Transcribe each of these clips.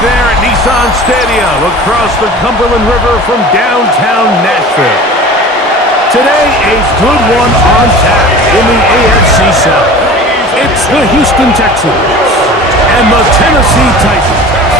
there at Nissan Stadium across the Cumberland River from downtown Nashville. Today, a good one on tap in the AFC South. It's the Houston Texans and the Tennessee Titans.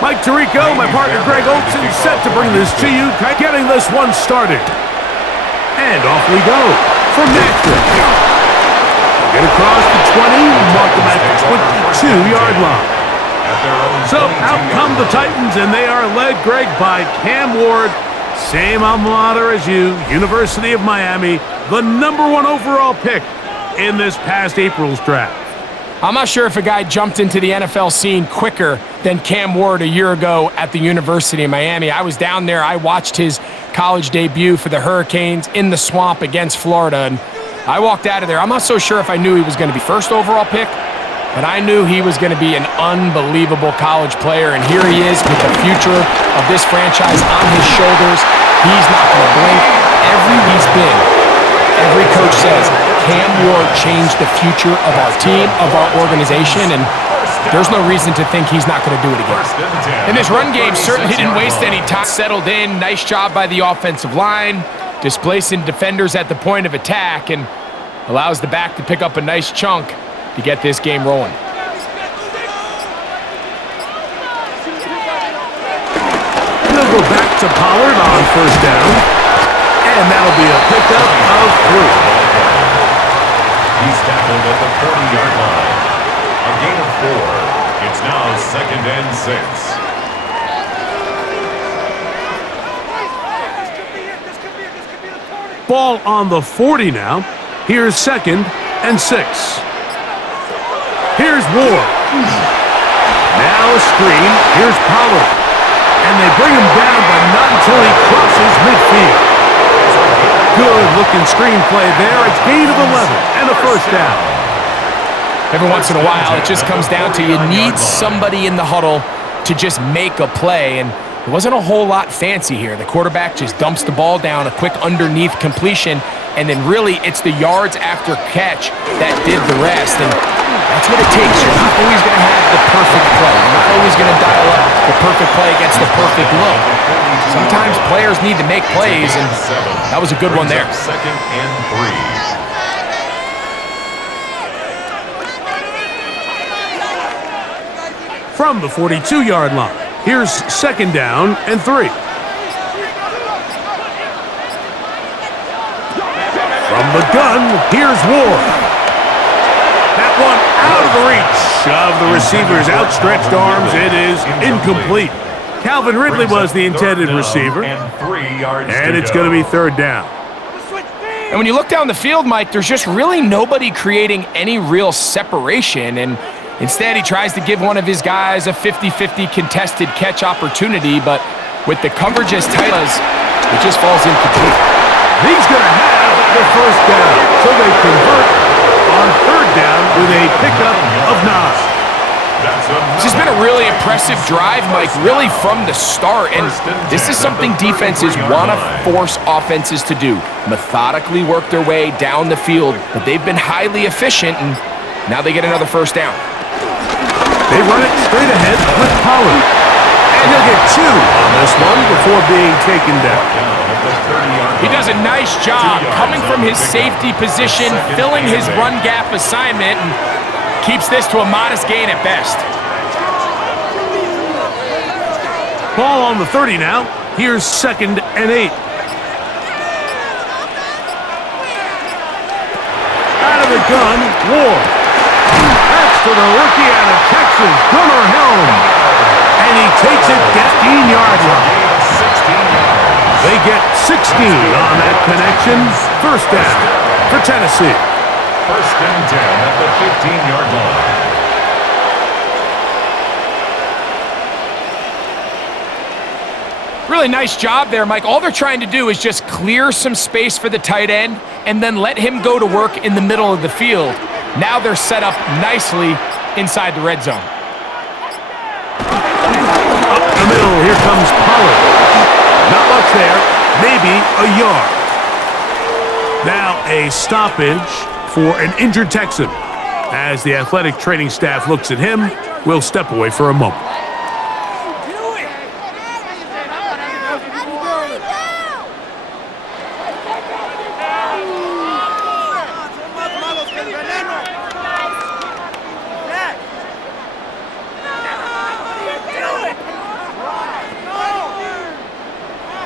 Mike Tirico, my partner Greg Olson, set to bring this to you, getting this one started. And off we go from Nashville. Get across the 20, mark them at the 22-yard line. So out come the Titans, and they are led, Greg, by Cam Ward, same alma mater as you, University of Miami, the #1 overall pick in this past April's draft. I'm not sure if a guy jumped into the NFL scene quicker than Cam Ward a year ago at the University of Miami. I was down there. I watched his college debut for the Hurricanes in the swamp against Florida, and I walked out of there. I'm not so sure if I knew he was going to be first overall pick, but I knew he was going to be an unbelievable college player, and here he is with the future of this franchise on his shoulders. He's not going to blink. Every coach says, Cam Ward changed the future of our team, of our organization, and there's no reason to think he's not going to do it again. And this run game certainly didn't waste any time. Settled in, nice job by the offensive line, displacing defenders at the point of attack, and allows the back to pick up a nice chunk to get this game rolling. They'll go back to Pollard on first down, and that'll be a pickup of 3. He's tackled at the 40-yard line. A gain of 4. It's now 2nd and 6. Ball on the 40 now. Here's 2nd and 6. Here's Ward. Now a screen. Here's Pollard. And they bring him down, but not until he crosses midfield. Good-looking screenplay there. It's gain of 11 and a first down. Every once in a while, it just comes down to you need somebody in the huddle to just make a play, and it wasn't a whole lot fancy here. The quarterback just dumps the ball down, a quick underneath completion, and then really it's the yards after catch that did the rest, and that's what it takes. You're not always going to have the perfect play. You're not always going to dial up the perfect play against the perfect look. Sometimes players need to make plays, and that was a good one there. 2nd and 3. From the 42-yard line, here's 2nd down and 3. From the gun, here's Ward. That one out of the reach of the receiver's outstretched arms. It is incomplete. Calvin Ridley was the intended receiver, and it's going to be 3rd down. And when you look down the field, Mike, there's just really nobody creating any real separation, and instead he tries to give one of his guys a 50-50 contested catch opportunity, but with the coverage as tight as it just falls incomplete. He's going to have the first down, so they convert on 3rd down with a pickup of 9. This has been a really impressive drive, Mike, really from the start, and this is something defenses want to force offenses to do. Methodically work their way down the field, but they've been highly efficient, and now they get another first down. They run it straight ahead with Pollard, and he'll get 2 on this one before being taken down. He does a nice job coming from his safety position, filling his run gap assignment, and keeps this to a modest gain at best. Ball on the 30 now. Here's 2nd and 8. Out of the gun, Ward. That's to the rookie out of Texas, Gunnar Helm. And he takes it 15-yard line. They get 16 on that connection. First down for Tennessee. 1st and 10 at the 15-yard line. Really nice job there, Mike. All they're trying to do is just clear some space for the tight end and then let him go to work in the middle of the field. Now they're set up nicely inside the red zone. Up the middle, here comes Pollard. Not much there, maybe a yard. Now a stoppage for an injured Texan. As the athletic training staff looks at him, we'll step away for a moment.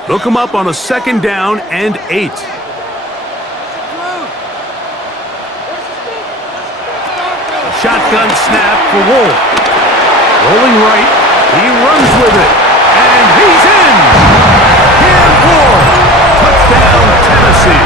Hook him up on a 2nd down and 8. A shotgun snap for Wolf. Rolling right, he runs with it, and he's in! And Ward, touchdown Tennessee.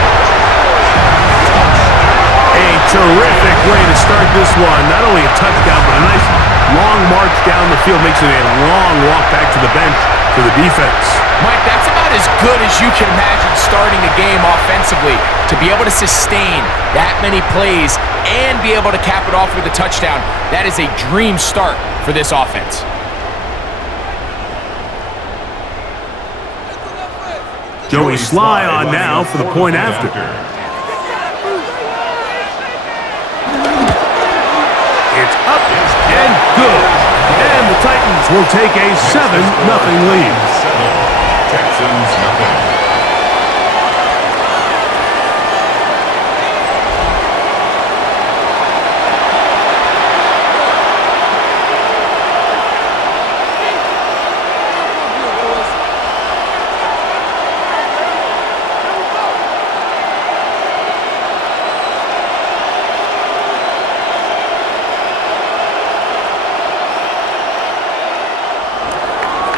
A terrific way to start this one. Not only a touchdown, but a nice long march down the field. Makes it a long walk back to the bench for the defense. Mike, that's about as good as you can imagine starting a game offensively. To be able to sustain that many plays and be able to cap it off with a touchdown, that is a dream start for this offense. Joey Sly on now for the point after. It's up and good. And the Titans will take a 7-0 lead. Texans nothing.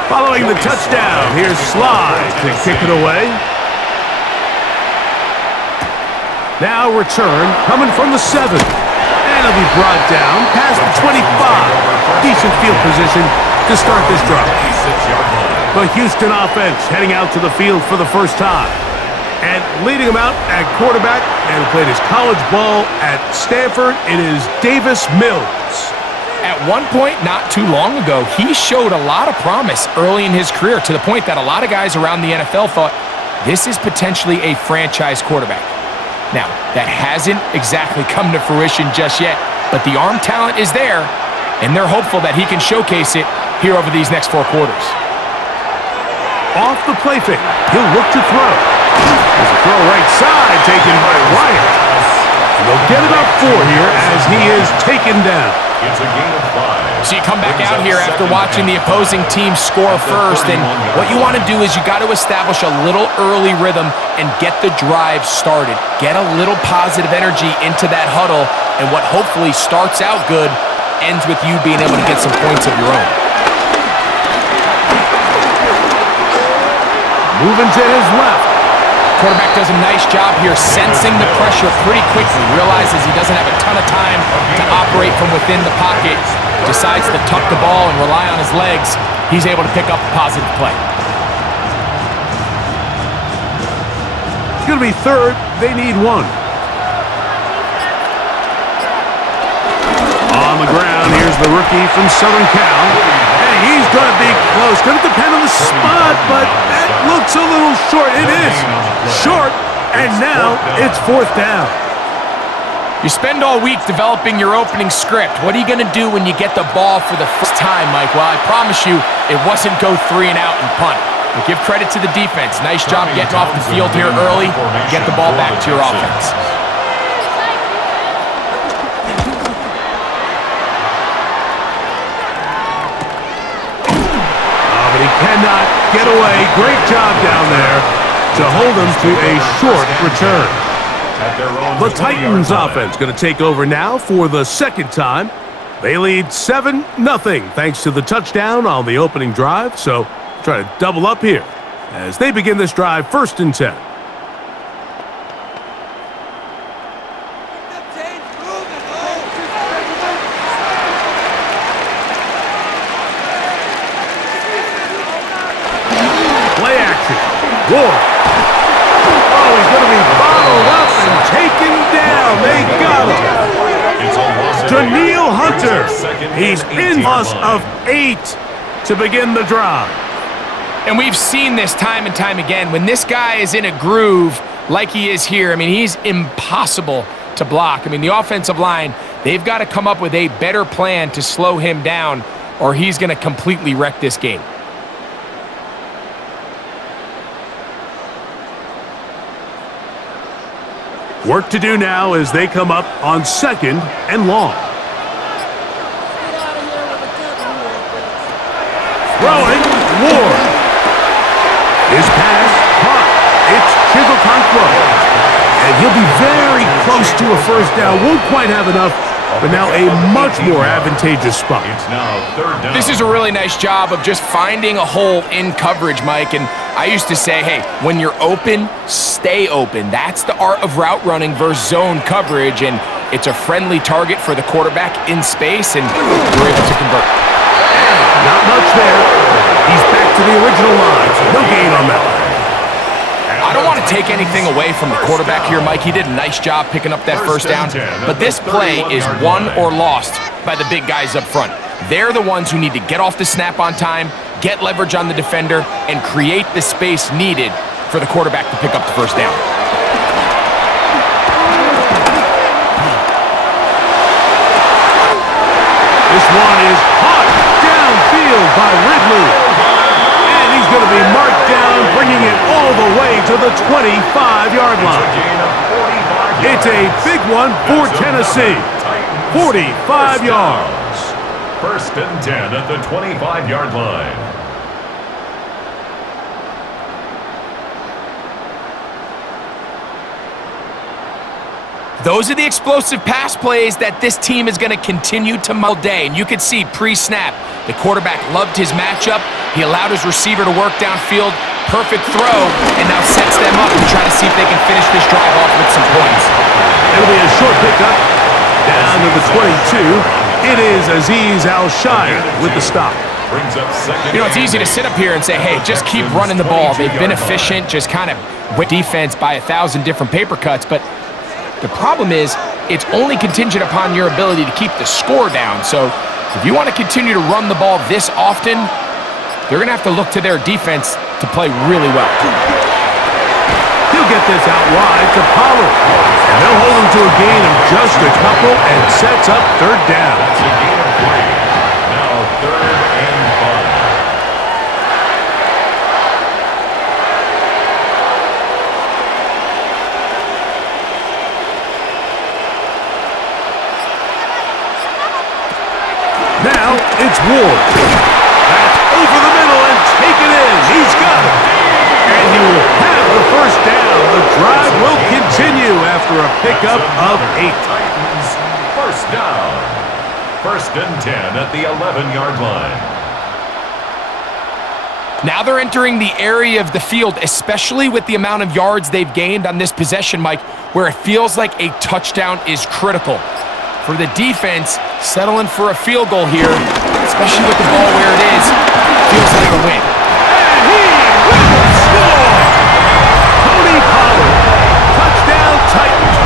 Following the touchdown, here's Sly to kick it away. Now return, coming from the 7. And it'll be brought down past the 25. Decent field position to start this drive. The Houston offense heading out to the field for the first time. And leading him out at quarterback, and played his college ball at Stanford, it is Davis Mills. At one point, not too long ago, he showed a lot of promise early in his career, to the point that a lot of guys around the NFL thought this is potentially a franchise quarterback. Now, that hasn't exactly come to fruition just yet, but the arm talent is there, and they're hopeful that he can showcase it here over these next 4 quarters. Off the play fake, he'll look to throw. There's a throw right side taken by Wyatt. And they'll get about 4 here as he is taken down. It's a gain of 5. So you come back out here after watching the opposing team score first, and what you want to do is you got to establish a little early rhythm and get the drive started. Get a little positive energy into that huddle, and what hopefully starts out good ends with you being able to get some points of your own. Moving to his left. Quarterback does a nice job here sensing the pressure pretty quickly, realizes he doesn't have a ton of time to operate from within the pocket, decides to tuck the ball and rely on his legs. He's able to pick up a positive play. It's going to be 3rd. They need 1. On the ground, here's the rookie from Southern Cal. And he's going to be close. Going to depend on the spot, but that looks a little short. It is short, and now it's 4th down. You spend all week developing your opening script. What are you going to do when you get the ball for the first time, Mike? Well, I promise you, it wasn't go 3 and out and punt. But give credit to the defense. Nice job getting off the field here early. Get the ball back to your offense. But he cannot get away. Great job down there to hold him to a short return. The Titans offense going to take over now for the 2nd time. They lead 7-0 thanks to the touchdown on the opening drive. So try to double up here as they begin this drive 1st and 10. Ward. Oh, he's going to be bottled up and taken down. They got him. Daniil Hunter. He's in loss of 8 to begin the drive. And we've seen this time and time again. When this guy is in a groove like he is here, I mean, he's impossible to block. I mean, the offensive line, they've got to come up with a better plan to slow him down, or he's going to completely wreck this game. Work to do now as they come up on 2nd and long. Throwing, Ward. His pass, caught. It's Chigokonkwo. And he'll be very close to a first down. Won't quite have enough, but now a much more advantageous spot. It's now 3rd down. This is a really nice job of just finding a hole in coverage, Mike. And I used to say, hey, when you're open, stay open. That's the art of route running versus zone coverage. And it's a friendly target for the quarterback in space, and we're able to convert. Not much there. He's back to the original line. No gain on that one. I don't want to take anything away from the quarterback here, Mike. He did a nice job picking up that first down. But this play is won or lost by the big guys up front. They're the ones who need to get off the snap on time, get leverage on the defender, and create the space needed for the quarterback to pick up the first down. This one is caught downfield by Ridley. And he's going to be marked down, bringing it all the way to the 25-yard line. It's a big one for Tennessee. 45 yards. 1st and 10 at the 25-yard line. Those are the explosive pass plays that this team is going to continue to mull day. And you could see pre-snap, the quarterback loved his matchup. He allowed his receiver to work downfield. Perfect throw, and now sets them up to try to see if they can finish this drive off with some points. It'll be a short pickup down to the 22. It is Azeez Al-Shire with the stop. Brings up 2nd. You know, it's easy to sit up here and say, hey, just keep running the ball. They've been efficient, just kind of with defense by 1,000 different paper cuts. But the problem is it's only contingent upon your ability to keep the score down. So if you want to continue to run the ball this often, they're going to have to look to their defense to play really well. He'll get this out wide to Pollard. And they'll hold him to a gain of just a couple and sets up 3rd down. That's a gain of 3. Now 3rd and 5. Now it's Ward. That's over the middle and taken in. He's got it. And he will have the first down. The drive will continue after a pickup of 8. Titans, 1st down. 1st and 10 at the 11-yard line. Now they're entering the area of the field, especially with the amount of yards they've gained on this possession, Mike, where it feels like a touchdown is critical. For the defense, settling for a field goal here, especially with the ball where it is, feels like a win. And he will score! Tony Pollard. Touchdown Titans.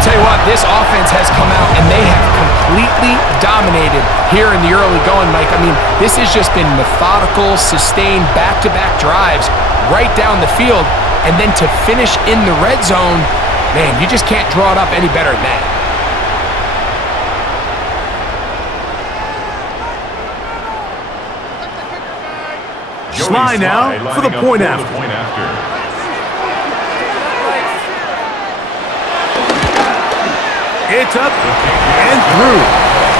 Tell you what, this offense has come out and they have completely dominated here in the early going, Mike. I mean, this has just been methodical, sustained, back-to-back drives right down the field. And then to finish in the red zone, man, you just can't draw it up any better than that. Sly now for the point after. It's up and through.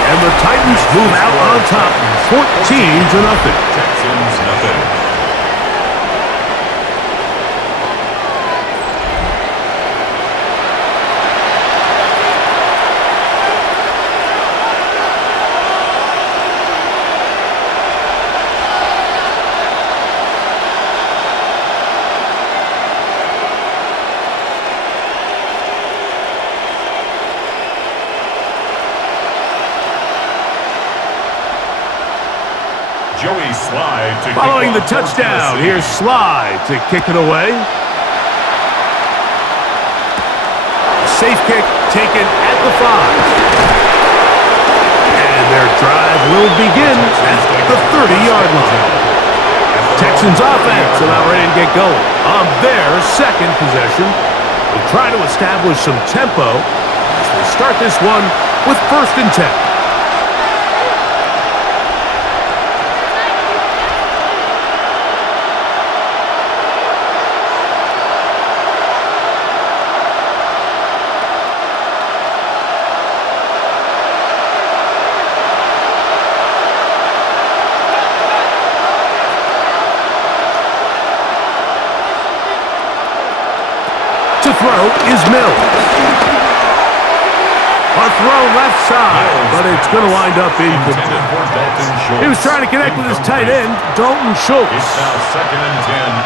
And the Titans move out on top, 14-0. Texans, nothing. Joey Slide to Following the kick off for touchdown, Tennessee. here's Slide to kick it away. Safe kick taken at the 5. And their drive will begin at the 30-yard line. Texans offense about ready to get going on their second possession. They'll try to establish some tempo as they start this one with 1st and 10. To throw is Mills. A throw left side, but it's going to wind up incomplete. Intended for Dalton Schultz. He was trying to connect with his tight end, Dalton Schultz. It's now 2nd and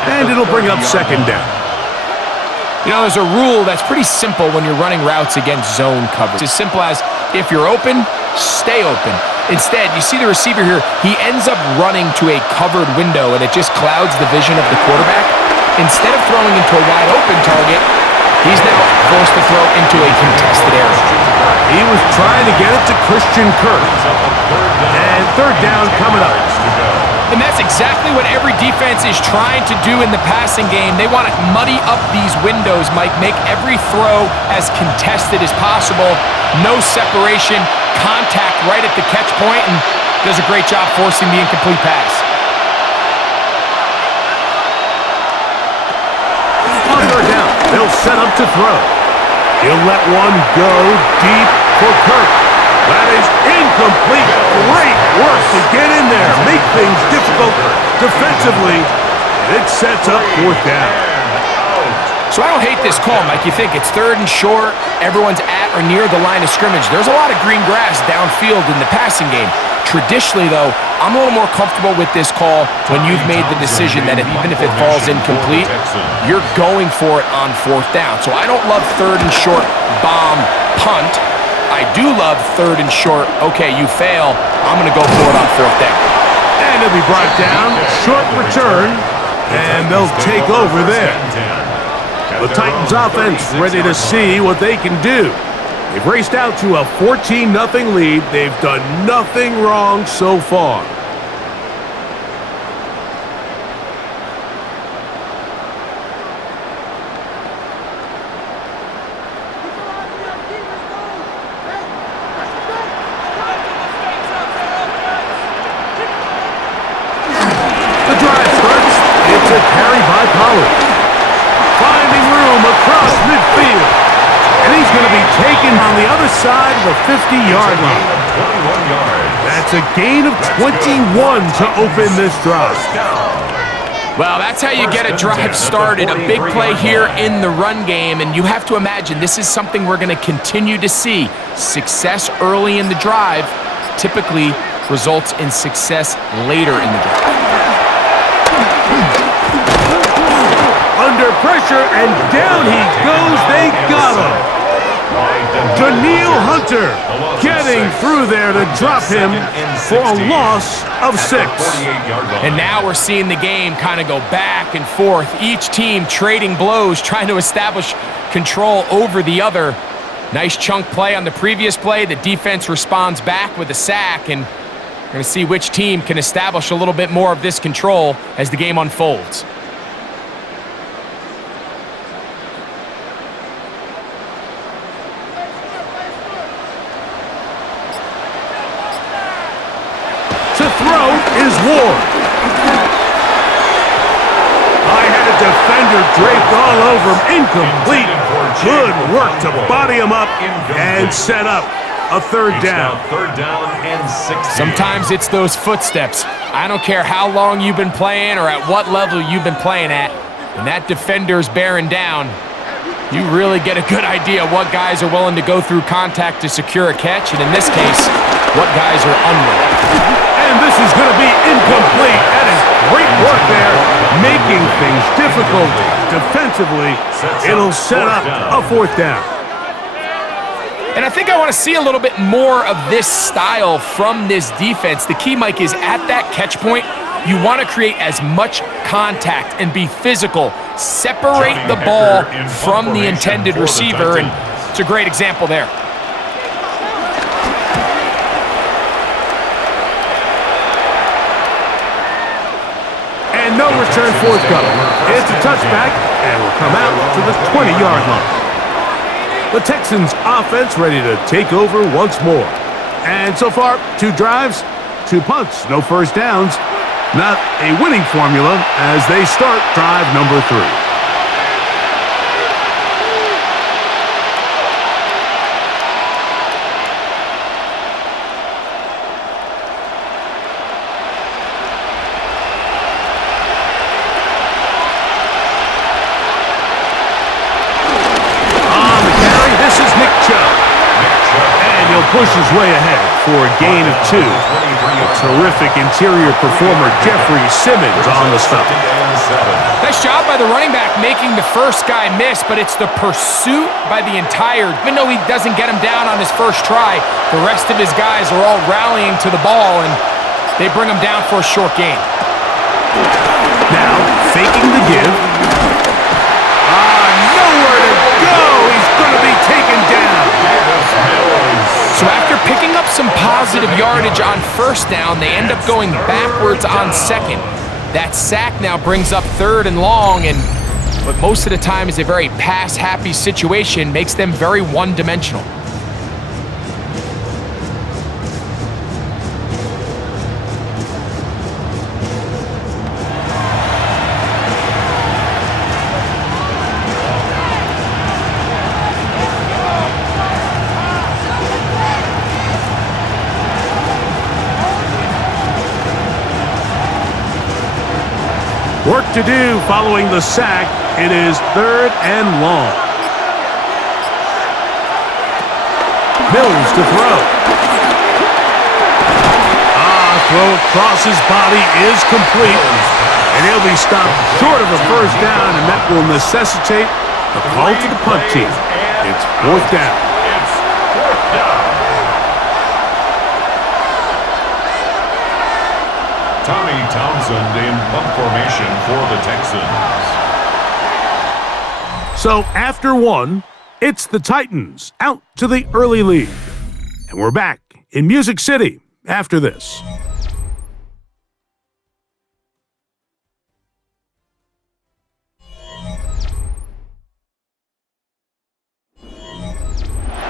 10. And it'll bring up 2nd down. You know, there's a rule that's pretty simple when you're running routes against zone coverage. It's as simple as, if you're open, stay open. Instead, you see the receiver here, he ends up running to a covered window, and it just clouds the vision of the quarterback. Instead of throwing into a wide open target, he's now forced to throw into a contested area. He was trying to get it to Christian Kirk. And 3rd down coming up. And that's exactly what every defense is trying to do in the passing game. They want to muddy up these windows, Mike, make every throw as contested as possible. No separation, contact right at the catch point, and does a great job forcing the incomplete pass. On 3rd down, they'll set up to throw. He'll let one go deep for Kirk. That is incomplete. Great work to get in there, make things difficult defensively. And it sets up 4th down. So I don't hate this call, Mike. You think it's 3rd and short, everyone's at or near the line of scrimmage. There's a lot of green grass downfield in the passing game. Traditionally, though, I'm a little more comfortable with this call when you've made the decision that even if it falls incomplete, you're going for it on 4th down. So I don't love 3rd and short bomb punt. I do love 3rd and short, okay, you fail, I'm going to go for it on 4th down. And it'll be brought down, short return, and they'll take over there. The Titans offense ready to see what they can do. They've raced out to a 14-0 lead. They've done nothing wrong so far. The drive starts. It's a carry by Pollard. Finding room across midfield. And he's going to be taken on the other side of the 50-yard line. 21 yards. That's a gain of 21 to open this drive. Well, that's how you get a drive started. A big play here in the run game, and you have to imagine this is something we're going to continue to see. Success early in the drive typically results in success later in the drive. Under pressure, and down he goes. They got him. Daniil Hunter getting through there to drop him for a loss of 6. And now we're seeing the game kind of go back and forth. Each team trading blows, trying to establish control over the other. Nice chunk play on the previous play. The defense responds back with a sack, and we're going to see which team can establish a little bit more of this control as the game unfolds. Throw is Ward. I had a defender draped all over him. Incomplete. Good work to body him up and set up a 3rd down. 3rd down and 6. Sometimes it's those footsteps. I don't care how long you've been playing or at what level you've been playing at. When that defender's bearing down, you really get a good idea of what guys are willing to go through contact to secure a catch, and in this case, what guys are unwilling. And this is going to be incomplete. That is great work there, making things difficult defensively. It'll set up a 4th down. And I think I want to see a little bit more of this style from this defense. The key, Mike, is at that catch point, you want to create as much contact and be physical. Separate the ball from the intended receiver, and it's a great example there. And no return forthcoming. It's a touchback, and will come out to the 20-yard line. The Texans offense ready to take over once more. And so far, 2 drives, 2 punts, no first downs. Not a winning formula as they start drive number 3. Push his way ahead for a gain of 2. A terrific interior performer, Jeffrey Simmons, on the stop. Nice job by the running back making the first guy miss, but it's the pursuit by the entire. Even though he doesn't get him down on his first try, the rest of his guys are all rallying to the ball, and they bring him down for a short gain. Now, faking the give. Nowhere to go. He's going to be taken down. So after picking up some positive yardage on first down, they end up going backwards on second. That sack now brings up 3rd and long, and what most of the time is a very pass-happy situation makes them very one-dimensional. Work to do following the sack. It is 3rd and long. Mills to throw. Throw across his body is complete. And he'll be stopped short of a first down, and that will necessitate a call to the punt team. It's 4th down. Tommy Townsend in punt formation for the Texans. So after 1, it's the Titans out to the early lead. And we're back in Music City after this.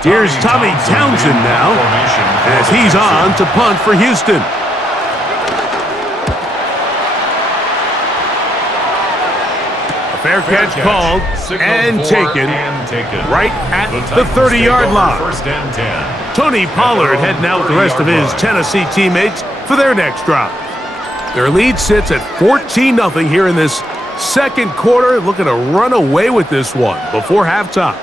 Here's Tommy Townsend now as he's on to punt for Houston. Fair catch called and taken right at the 30-yard line. 1st and 10. Tony Pollard heading out with the rest of his Tennessee teammates for their next drive. Their lead sits at 14-0 here in this second quarter, looking to run away with this one before halftime.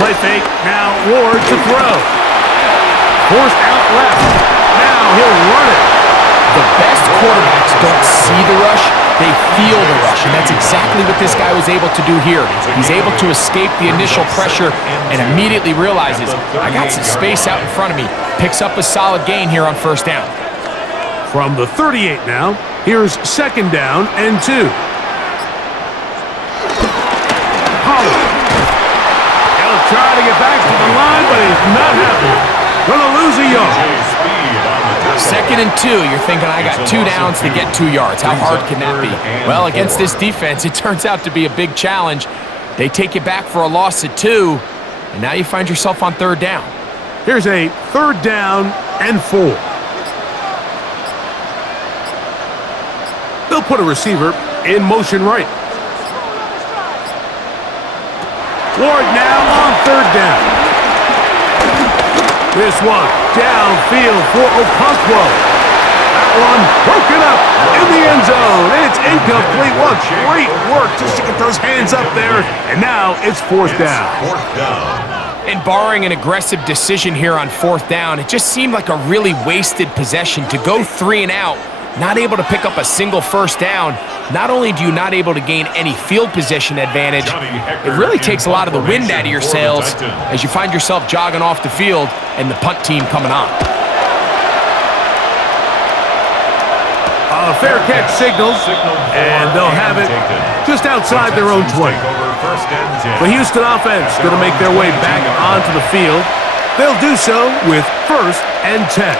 Play fake, now Ward to throw. Forced out left. Now he'll run it. The best quarterbacks don't see the rush, they feel the rush, and that's exactly what this guy was able to do here. He's able to escape the initial pressure and immediately realizes, I got some space out in front of me. Picks up a solid gain here on first down. From the 38 now, here's 2nd down and 2. Pollard. Trying to get back to the line, but he's not happy. Gonna lose a yard. 2nd and 2. You're thinking, I got 2 downs to get 2 yards. How hard can that be? Well, against this defense, it turns out to be a big challenge. They take you back for a loss at 2, and now you find yourself on 3rd down. Here's a 3rd down and 4. They'll put a receiver in motion right. Ward now on 3rd down. This one downfield for Okonkwo. That one broken up in the end zone. It's incomplete. What great work just to get those hands up there. And now it's 4th down. 4th down. And barring an aggressive decision here on 4th down, it just seemed like a really wasted possession to go 3 and out, not able to pick up a single 1st down. Not only do you not able to gain any field position advantage, it really takes a lot of the wind out of your sails as you find yourself jogging off the field and the punt team coming on. A fair catch signals, and they'll have it just outside their own 20. The Houston offense going to make their way back onto the field. They'll do so with 1st and 10.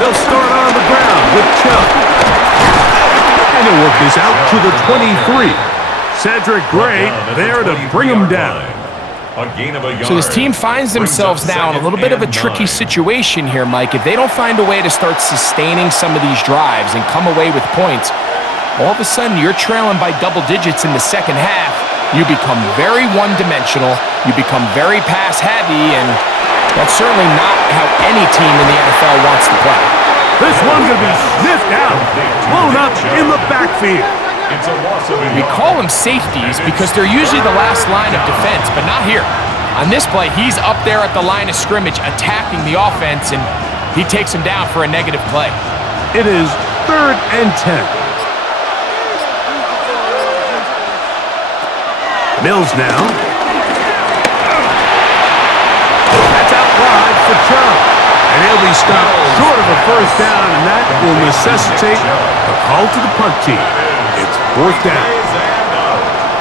They'll start on the ground with Chubb. And he'll work this out to the 23. Cedric Gray there to bring him down. So this team finds themselves now in a little bit of a tricky situation here, Mike. If they don't find a way to start sustaining some of these drives and come away with points, all of a sudden you're trailing by double digits in the second half. You become very one-dimensional. You become very pass-heavy, and that's certainly not how any team in the NFL wants to play. This one's going to be sniffed out, blown up in the backfield. We call them safeties because they're usually the last line of defense, but not here. On this play, he's up there at the line of scrimmage attacking the offense, and he takes him down for a negative play. It is 3rd and 10. Mills now. That's out wide for Chubb. And he'll be stopped short of a 1st down, and that will necessitate a call to the punt team. It's 4th down.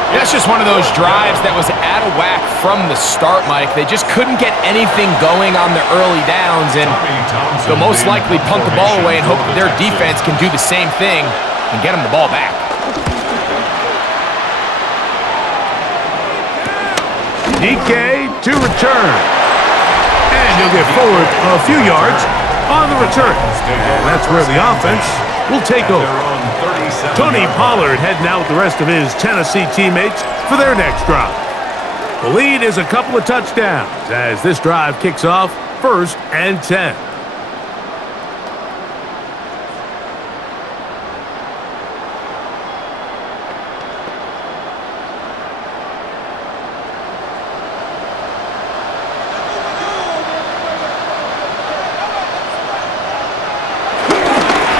That's just one of those drives that was out of whack from the start, Mike. They just couldn't get anything going on the early downs, and they'll most likely punt the ball away and hope that their defense can do the same thing and get them the ball back. DK to return. And he'll get forward a few yards on the return. And that's where the offense will take over. Tony Pollard heading out with the rest of his Tennessee teammates for their next drive. The lead is a couple of touchdowns as this drive kicks off 1st and 10.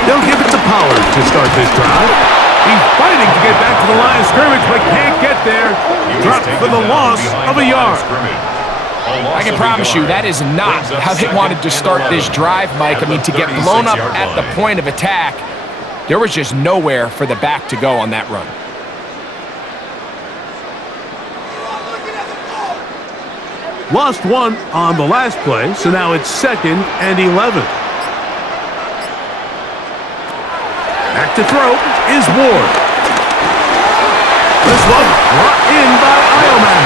They'll give it to Pollard to start this drive. He's fighting to get back to the line of scrimmage, but can't get there. Dropped for the loss of a yard. I can promise you that is not how they wanted to start this drive, Mike. I mean, to get blown up at the point of attack, there was just nowhere for the back to go on that run. Lost one on the last play, so now it's 2nd and 11. Back to throw is Ward. This one brought in by Ioman.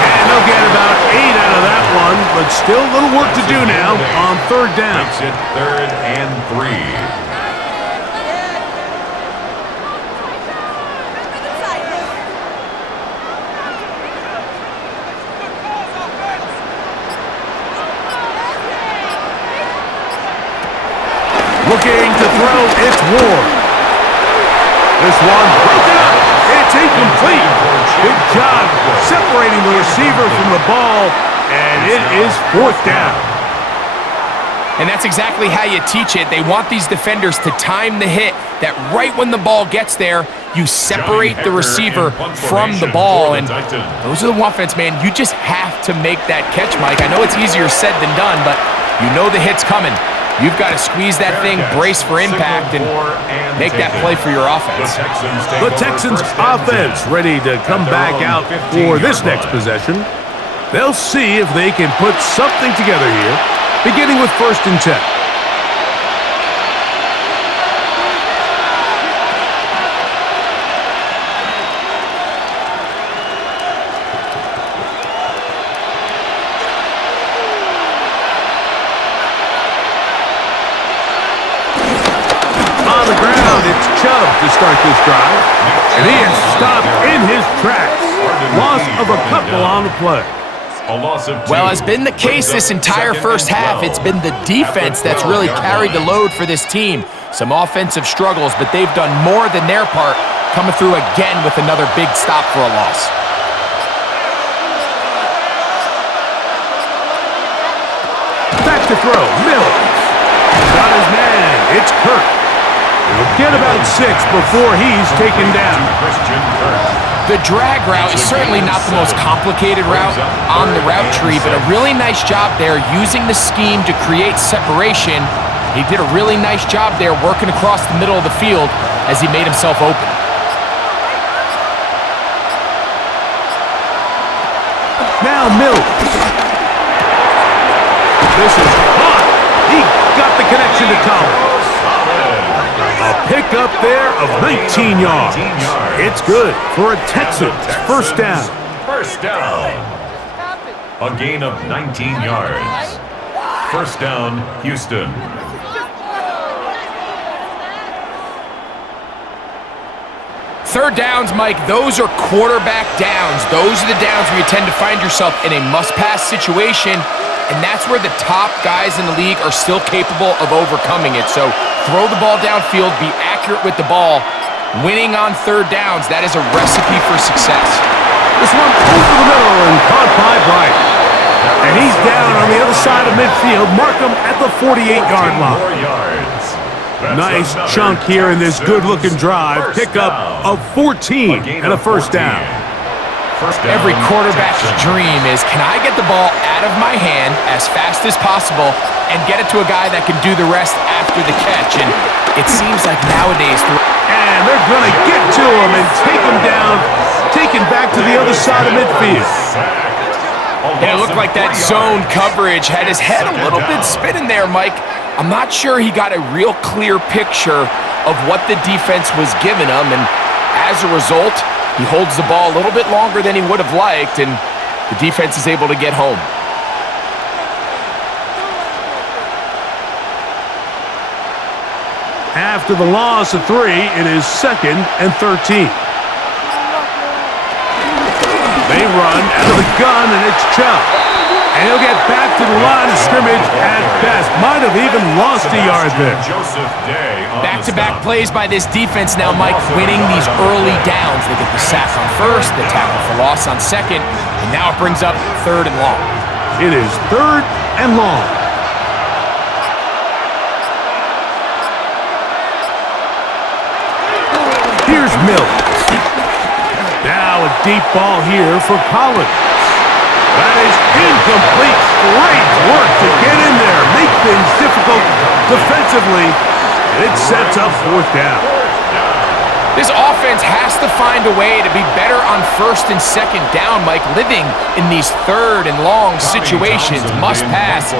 And they'll get about 8 out of that one, but still a little work to do now on 3rd down. Makes it 3rd and 3. Looking to throw, it's Ward. This one broken up. It's incomplete. Good job separating the receiver from the ball, and it is 4th down. And that's exactly how you teach it. They want these defenders to time the hit, that right when the ball gets there, you separate the receiver from the ball. And those are the offense, man. You just have to make that catch, Mike. I know it's easier said than done, but you know the hit's coming. You've got to squeeze that thing, brace for impact, and make that play for your offense. The Texans offense ready to come back out for this next possession. They'll see if they can put something together here, beginning with 1st and 10. It's Chubb to start this drive, and he is stopped in his tracks. Loss of a couple on the play. A loss of 2. Well, has been the case this entire first half. It's been the defense that's really carried the load for this team. Some offensive struggles, but they've done more than their part, coming through again with another big stop for a loss. Back to throw, Mills. Got his man, it's Kirk. He'll get about 6 before he's taken down. The drag route is certainly not the most complicated route on the route tree, but a really nice job there using the scheme to create separation. He did a really nice job there working across the middle of the field as he made himself open. Now Mills. This is hot. He got the connection to Collins. A pickup there of 19 yards. It's good for a Texans first down. First down. A gain of 19 yards. First down, Houston. Third downs, Mike, those are quarterback downs. Those are the downs where you tend to find yourself in a must-pass situation, and that's where the top guys in the league are still capable of overcoming it. So throw the ball downfield, be accurate with the ball. Winning on third downs, that is a recipe for success. This one over the middle and caught by Bryant. And he's down on the other side of midfield. Mark him at the 48-yard line. Nice chunk here in this good-looking drive. Pickup of 14 and a first down. Every quarterback's dream is, can I get the ball out of my hand as fast as possible and get it to a guy that can do the rest after the catch? And it seems like nowadays... And they're going to get to him and take him down, taken back to the other side of midfield. And it looked like that zone coverage had his head a little bit spinning there, Mike. I'm not sure he got a real clear picture of what the defense was giving him, and as a result, he holds the ball a little bit longer than he would have liked, and the defense is able to get home. After the loss of 3, it is 2nd and 13. They run out of the gun, and it's Chubb. And he'll get back to the line of scrimmage at best. Might have even lost a yard there. Back-to-back plays by this defense now, Mike, winning these early downs. They get the sack on first, the tackle for loss on second, and now it brings up 3rd and long. It is 3rd and long. Here's Mills. Now a deep ball here for Collins. That is incomplete. Great work to get in there, make things difficult defensively. It sets up 4th down. This offense has to find a way to be better on 1st and 2nd down, Mike. Living in these 3rd and long situations, must pass,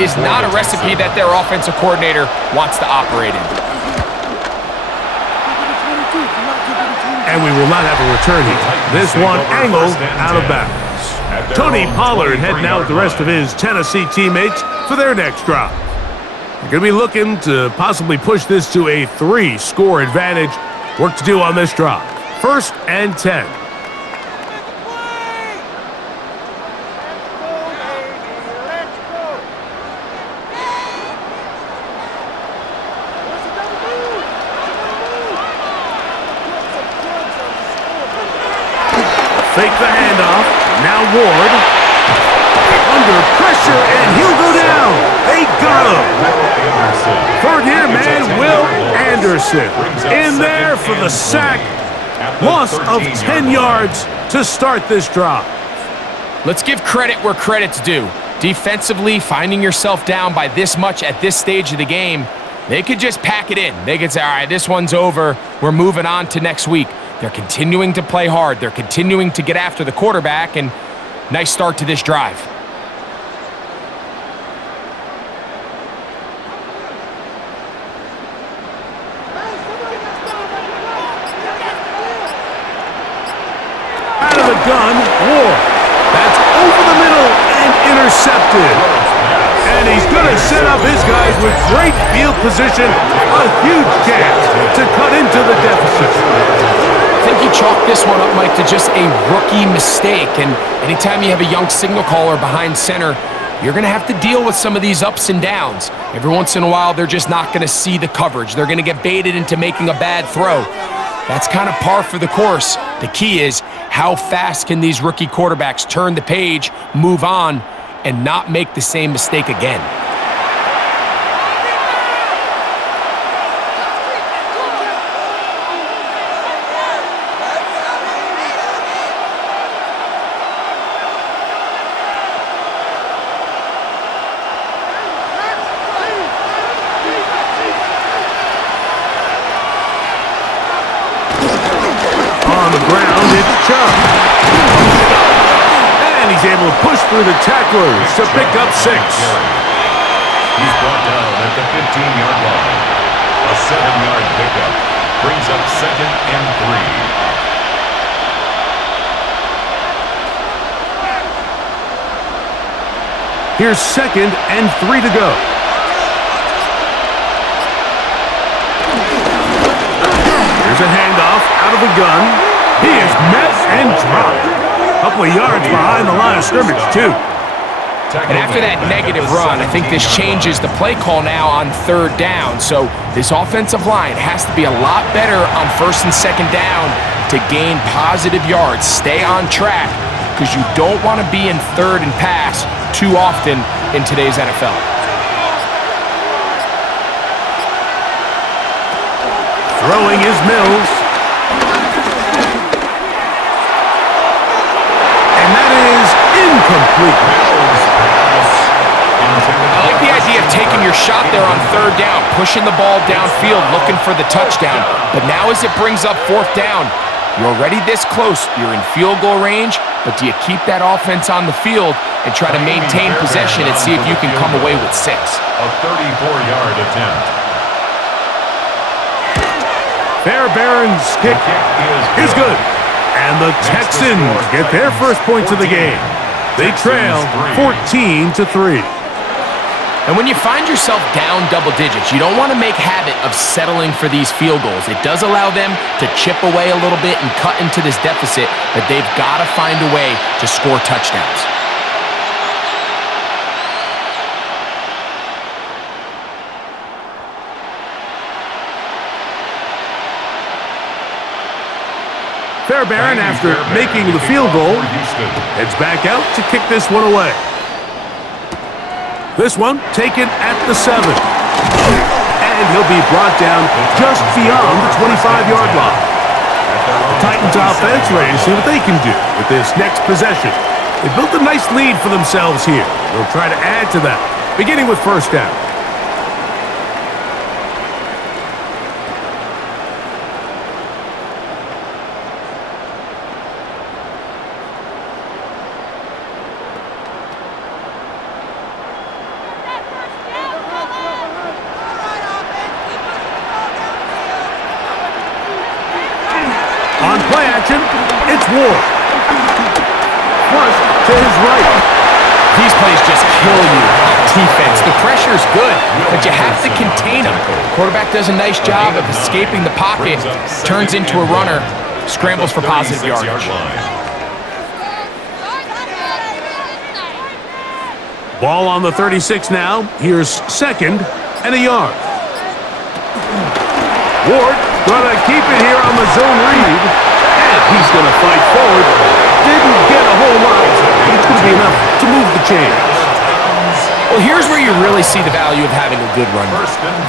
is not a recipe that their offensive coordinator wants to operate in. And we will not have a return here. This one angled out of bounds. Tony Pollard heading out with the rest of his Tennessee teammates for their next drive. They're going to be looking to possibly push this to a 3-score advantage. Work to do on this drive. 1st and 10. Fake the handoff. Now Ward. Under pressure, and he'll go down. They got him. Third here, man, Will Anderson. In there for the sack. Loss of 10 yards to start this drive. Let's give credit where credit's due. Defensively, finding yourself down by this much at this stage of the game, they could just pack it in. They could say, all right, this one's over. We're moving on to next week. They're continuing to play hard. They're continuing to get after the quarterback, and nice start to this drive. Out of the gun, Ward. That's over the middle and intercepted. And he's going to set up his guys with great field position. A huge chance to cut into the deficit. think he chalked this one up, Mike, to just a rookie mistake. And anytime you have a young signal caller behind center, you're going to have to deal with some of these ups and downs. Every once in a while, they're just not going to see the coverage. They're going to get baited into making a bad throw. That's kind of par for the course. The key is, how fast can these rookie quarterbacks turn the page, move on, and not make the same mistake again? And he's able to push through the tacklers to pick up 6. He's brought down at the 15-yard line. A 7-yard pickup brings up 2nd and 3. Here's 2nd and 3 to go. Here's a handoff out of the gun. He is met and dropped. A couple of yards behind the line of scrimmage, too. And after that negative run, I think this changes the play call now on 3rd down. So this offensive line has to be a lot better on 1st and 2nd down to gain positive yards. Stay on track, because you don't want to be in 3rd and pass too often in today's NFL. Throwing is Mills. And that is incomplete. I like the idea of taking your shot there on 3rd down, pushing the ball downfield, looking for the touchdown. But now as it brings up 4th down, you're already this close. You're in field goal range, but do you keep that offense on the field and try to maintain possession and see if you can come away with 6? A 34-yard attempt. Fairbairn's kick is good. And the Texans get their first points of the game. They trail 14-3. And when you find yourself down double digits, you don't want to make habit of settling for these field goals. It does allow them to chip away a little bit and cut into this deficit, but they've got to find a way to score touchdowns. Fairbairn, after making the field goal, heads back out to kick this one away. This one taken at the 7. And he'll be brought down just beyond the 25-yard line. The Titans offense ready to see what they can do with this next possession. They built a nice lead for themselves here. They'll try to add to that, beginning with 1st down. On play action, it's Ward. Flush to his right. These plays just kill you on defense. The pressure's good, but you have to contain them. Quarterback does a nice job of escaping the pocket, turns into a runner, scrambles for positive yardage. Ball on the 36 now. Here's 2nd and a yard. Ward gonna keep it here on the zone read, and he's gonna fight forward. Didn't get a whole lot, but it's gonna be enough to move the chains. Well, here's where you really see the value of having a good run.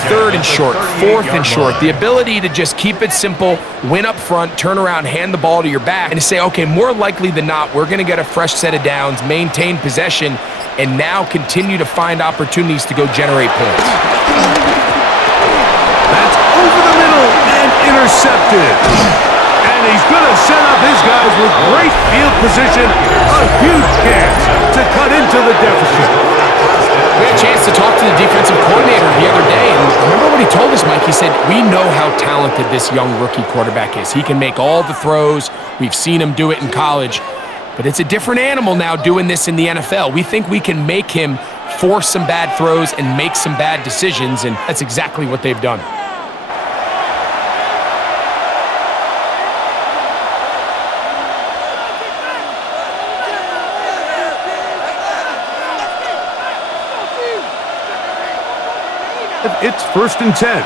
3rd and short, 4th and short. The ability to just keep it simple, win up front, turn around, hand the ball to your back, and to say, okay, more likely than not, we're gonna get a fresh set of downs, maintain possession, and now continue to find opportunities to go generate points. That's over the middle and intercepted. And he's going to set up his guys with great field position. A huge chance to cut into the deficit. We had a chance to talk to the defensive coordinator the other day, and remember what he told us, Mike? He said, we know how talented this young rookie quarterback is. He can make all the throws. We've seen him do it in college. But it's a different animal now doing this in the NFL. We think we can make him force some bad throws and make some bad decisions, and that's exactly what they've done. It's 1st and 10.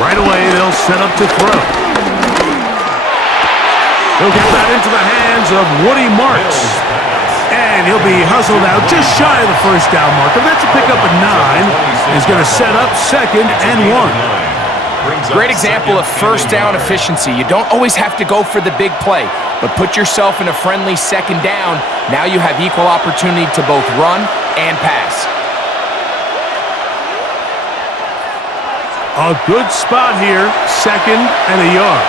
Right away, they'll set up to throw. He'll get that into the hands of Woody Marks. And he'll be hustled out just shy of the first down marker. That's a pickup of 9. He's going to set up 2nd and 1. Great example of first down efficiency. You don't always have to go for the big play, but put yourself in a friendly 2nd down. Now you have equal opportunity to both run and pass. A good spot here, 2nd and a yard.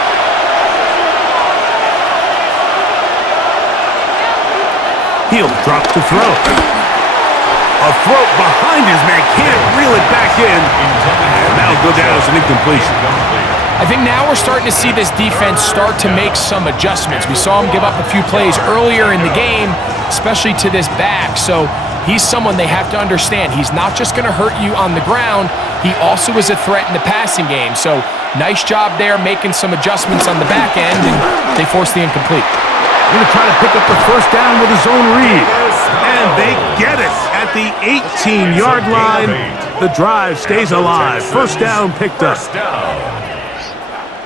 He'll drop to throw. A throw behind his man, can't reel it back in. And that'll go down as an incompletion. I think now we're starting to see this defense start to make some adjustments. We saw him give up a few plays earlier in the game, especially to this back. So he's someone they have to understand. He's not just going to hurt you on the ground. He also is a threat in the passing game. So nice job there making some adjustments on the back end, and they forced the incomplete. Going to try to pick up the first down with his own read. And they get it at the 18-yard line. The drive stays alive. First down picked up.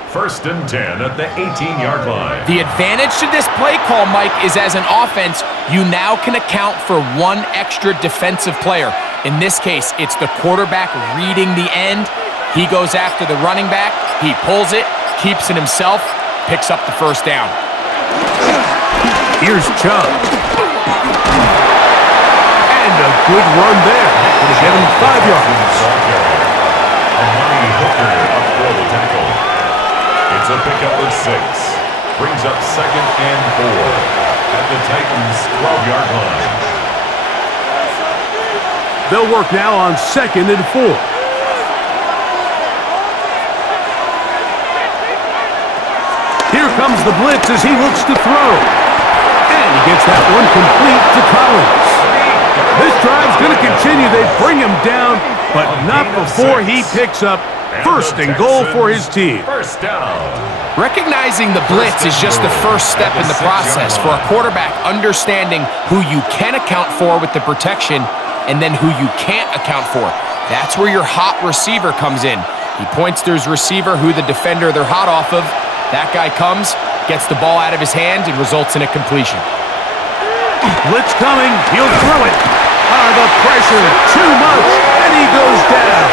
1st and 10 at the 18-yard line. The advantage to this play call, Mike, is as an offense, you now can account for one extra defensive player. In this case, it's the quarterback reading the end. He goes after the running back. He pulls it, keeps it himself, picks up the first down. Here's Chubb. And a good run there. Going to get him 5 yards. Amani Hooker up for the tackle. It's a pickup of 6. Brings up 2nd and 4 at the Titans' 12-yard line. They'll work now on 2nd and 4. Here comes the blitz as he looks to throw. And he gets that one complete to Collins. This drive's going to continue. They bring him down, but not before he picks up 1st and goal for his team. First down. Recognizing the blitz is just the first step in the process for a quarterback understanding who you can account for with the protection and then who you can't account for. That's where your hot receiver comes in. He points to his receiver who the defender they're hot off of. That guy comes, gets the ball out of his hand, and results in a completion. Blitz coming. He'll throw it. The pressure, too much, and he goes down.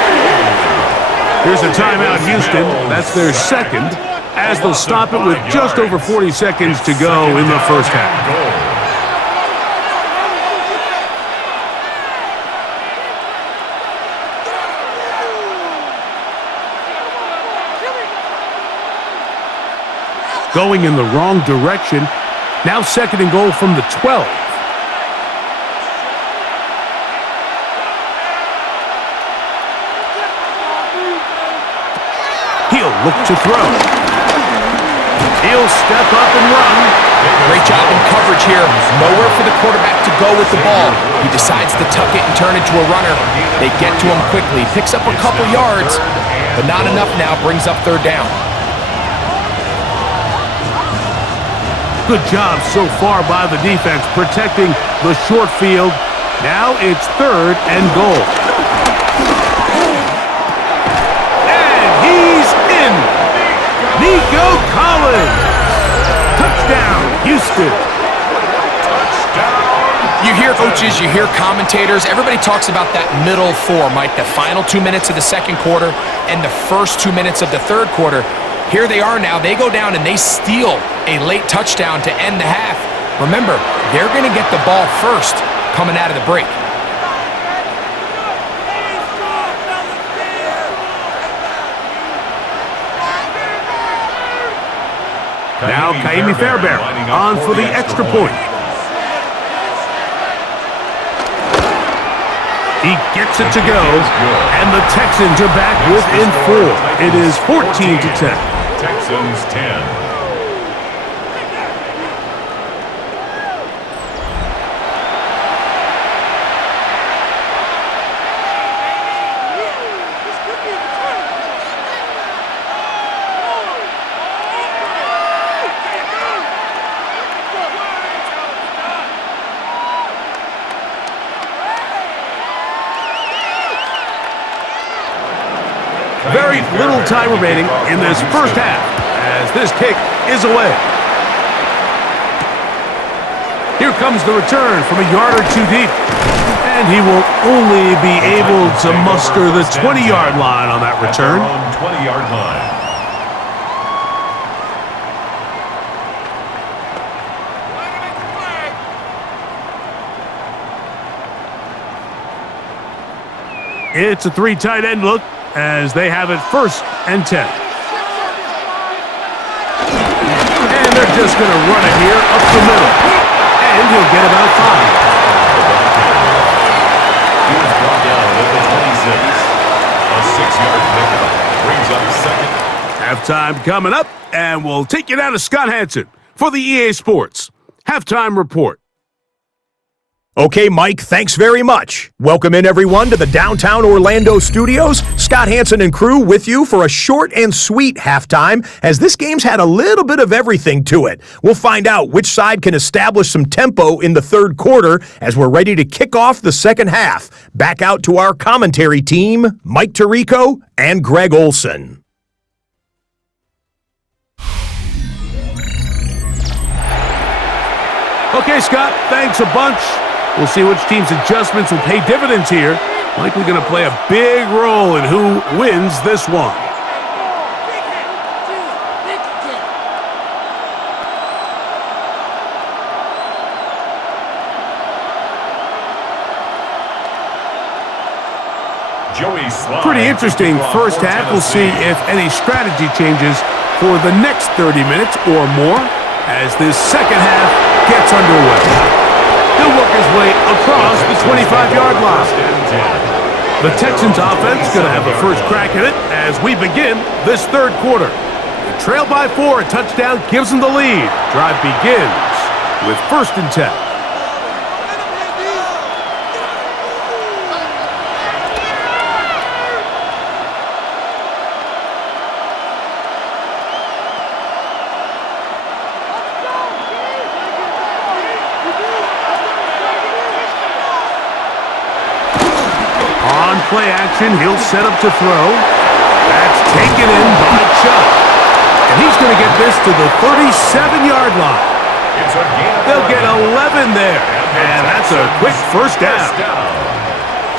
Here's a timeout, Houston. That's their 2nd, as they'll stop it with just over 40 seconds to go in the first half. Going in the wrong direction. Now 2nd and goal from the 12. He'll look to throw. He'll step up and run. Great job in coverage here. Nowhere for the quarterback to go with the ball. He decides to tuck it and turn it to a runner. They get to him quickly. Picks up a couple yards, but not enough now. Brings up 3rd down. Good job so far by the defense protecting the short field. Now it's 3rd and goal. And he's in. Nico Collins. Touchdown, Houston. You hear coaches, you hear commentators, everybody talks about that middle 4, Mike, the final 2 minutes of the 2nd quarter and the first 2 minutes of the 3rd quarter. Here they are now. They go down and they steal a late touchdown to end the half. Remember, they're going to get the ball first coming out of the break. Now Kaimi Fairbairn on for the extra point. He gets it to go, and the Texans are back within 4. It is 14-10. Texans 10. Very little time remaining in this first half as this kick is away. Here comes the return from a yard or two deep. And he will only be able to muster the 20-yard line on that return. 20-yard line. It's a three tight end look as they have it 1st and 10. And they're just going to run it here up the middle. And he'll get about 5. He was brought down at the 26. A 6-yard pickup brings up 2nd. Halftime coming up, and we'll take you down to Scott Hansen for the EA Sports Halftime Report. Okay, Mike, thanks very much. Welcome in, everyone, to the downtown Orlando studios. Scott Hansen and crew with you for a short and sweet halftime, as this game's had a little bit of everything to it. We'll find out which side can establish some tempo in the 3rd quarter as we're ready to kick off the 2nd half. Back out to our commentary team, Mike Tirico and Greg Olson. Okay, Scott, thanks a bunch. We'll see which team's adjustments will pay dividends here. Likely going to play a big role in who wins this one. Pretty interesting first half. We'll see if any strategy changes for the next 30 minutes or more as this second half gets underway. He'll work his way across the 25-yard line. The Texans offense going to have the first crack at it as we begin this 3rd quarter. They trail by 4, a touchdown gives them the lead. Drive begins with 1st and 10. Play action, he'll set up to throw. That's taken in by Chubb. And he's going to get this to the 37-yard line. They'll get 11 there. And that's a quick first down.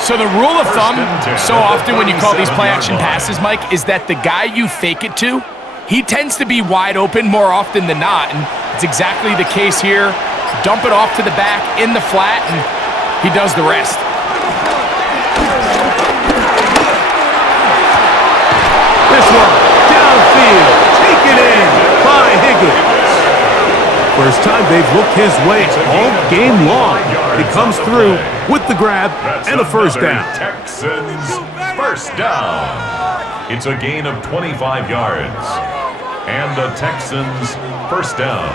So the rule of thumb, so often when you call these play action passes, Mike, is that the guy you fake it to, he tends to be wide open more often than not. And it's exactly the case here. Dump it off to the back in the flat, and he does the rest. This one, downfield, taken in by Higgins. First time they've looked his way all game long. He comes through with the grab and a first down. Texans first down. It's a gain of 25 yards. And the Texans first down.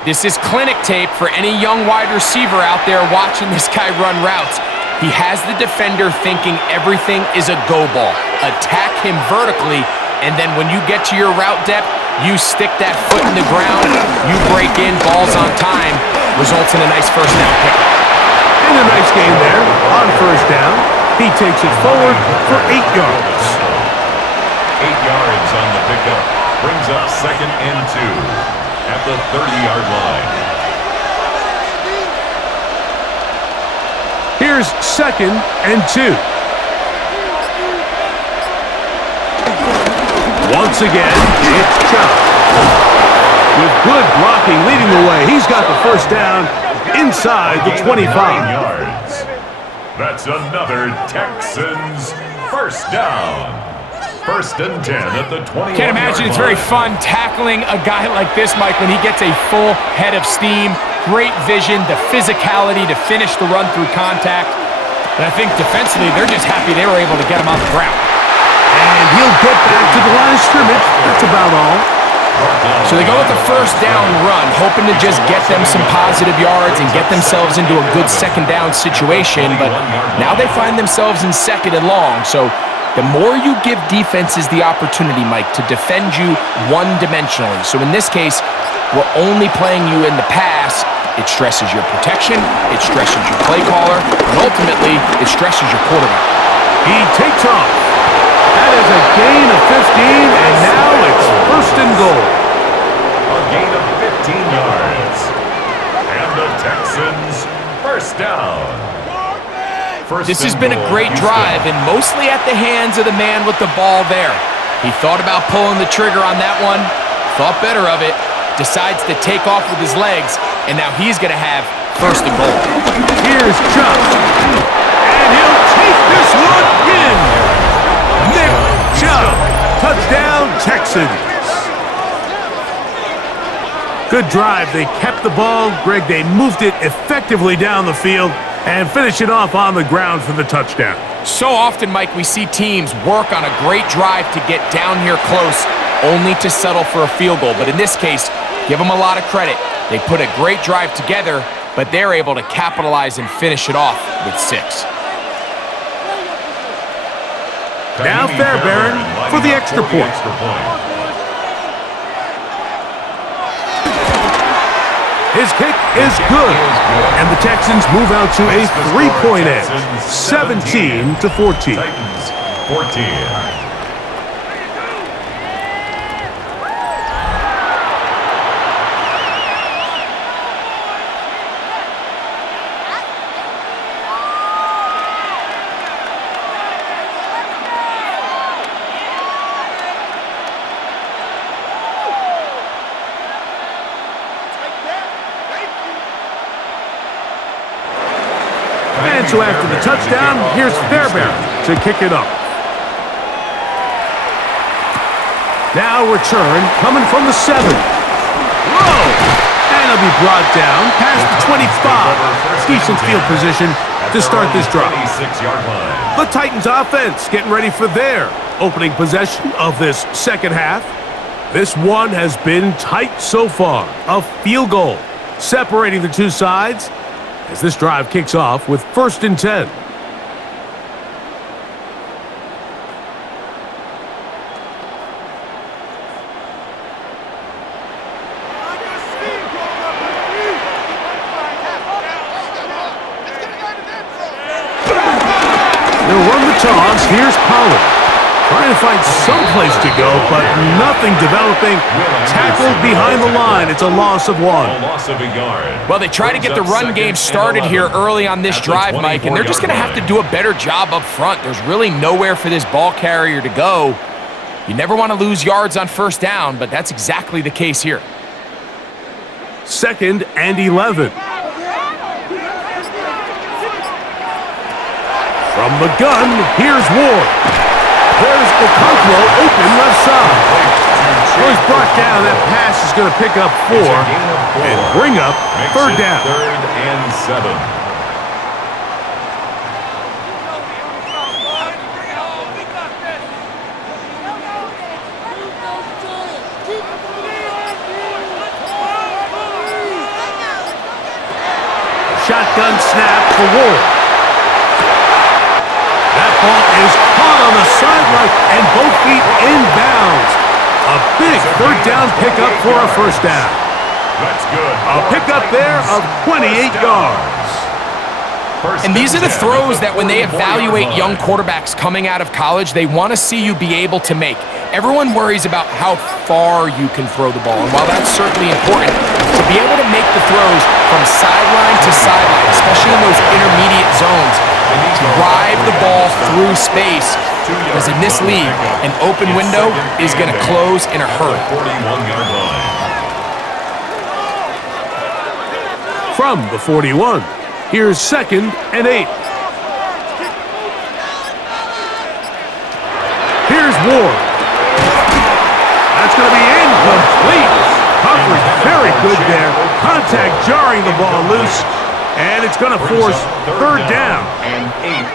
This is clinic tape for any young wide receiver out there watching this guy run routes. He has the defender thinking everything is a go ball. Attack him vertically, and then when you get to your route depth, you stick that foot in the ground, you break in, balls on time, results in a nice first down pickup. And a nice game there on first down. He takes it forward for 8 yards. 8 yards on the pickup brings up 2nd and 2. At the 30-yard line. Here's 2nd and 2. Once again, it's Chubb. With good blocking leading the way, he's got the first down inside the 25. Yards. That's another Texans first down. 1st and 10 at the 20. Can't imagine it's very fun tackling a guy like this, Mike, when he gets a full head of steam, great vision, the physicality to finish the run through contact. And I think defensively, they're just happy they were able to get him on the ground. And he'll get back to the line of scrimmage. That's about all. So they go with the first down run, hoping to just get them some positive yards and get themselves into a good 2nd down situation. But now they find themselves in 2nd and long. So the more you give defenses the opportunity, Mike, to defend you one-dimensionally. So in this case, we're only playing you in the pass. It stresses your protection, it stresses your play caller, and ultimately, it stresses your quarterback. He takes off. That is a gain of 15, and now it's first and goal. A gain of 15 yards. And the Texans first down. This has been a great drive, and mostly at the hands of the man with the ball there. He thought about pulling the trigger on that one, thought better of it, decides to take off with his legs, and now he's going to have first and goal. Here's Chuck, and he'll take this one in. Nick Chubb, touchdown Texans. Good drive. They kept the ball. Greg, they moved it effectively down the field and finish it off on the ground for the touchdown. So often, Mike, we see teams work on a great drive to get down here close, only to settle for a field goal. But in this case, give them a lot of credit. They put a great drive together, but they're able to capitalize and finish it off with 6. Now Fairbairn for the extra point. His kick is good, and the Texans move out to a 3-point edge, 17-14. Titans 14. And so after the touchdown, here's Fairbairn to kick it up. Now return coming from the 7. Whoa! And it'll be brought down past the 25. Decent field position to start this drive. The Titans offense getting ready for their opening possession of this second half. This one has been tight so far. A field goal separating the two sides as this drive kicks off with first and 10. They'll run the toss. Here's Pollard. Trying to find some place to go, but nothing developing. Tackled behind the line. It's a loss of 1. Well, they try to get the run game started here early on this drive, Mike, and they're just going to have to do a better job up front. There's really nowhere for this ball carrier to go. You never want to lose yards on first down, but that's exactly the case here. 2nd and 11. From the gun, here's Ward. There's Okonkwo open left side. He's brought down. That pass is going to pick up 4 and bring up third down. 3rd and 7. Shotgun snap for Ward. That ball is caught on the sideline and both feet inbounds. A big third down pickup for a first down. That's good. A pickup there of 28 yards. And these are the throws that when they evaluate young quarterbacks coming out of college, they want to see you be able to make. Everyone worries about how far you can throw the ball, and while that's certainly important, to be able to make the throws from sideline to sideline, especially in those intermediate zones, drive the ball through space, because in this league, an open window is going to close in a hurry. 41-yard line. From the 41, here's 2nd and 8. Here's Ward. That's going to be incomplete. Coverage very good there. Contact jarring the ball loose. And it's going to force third down. And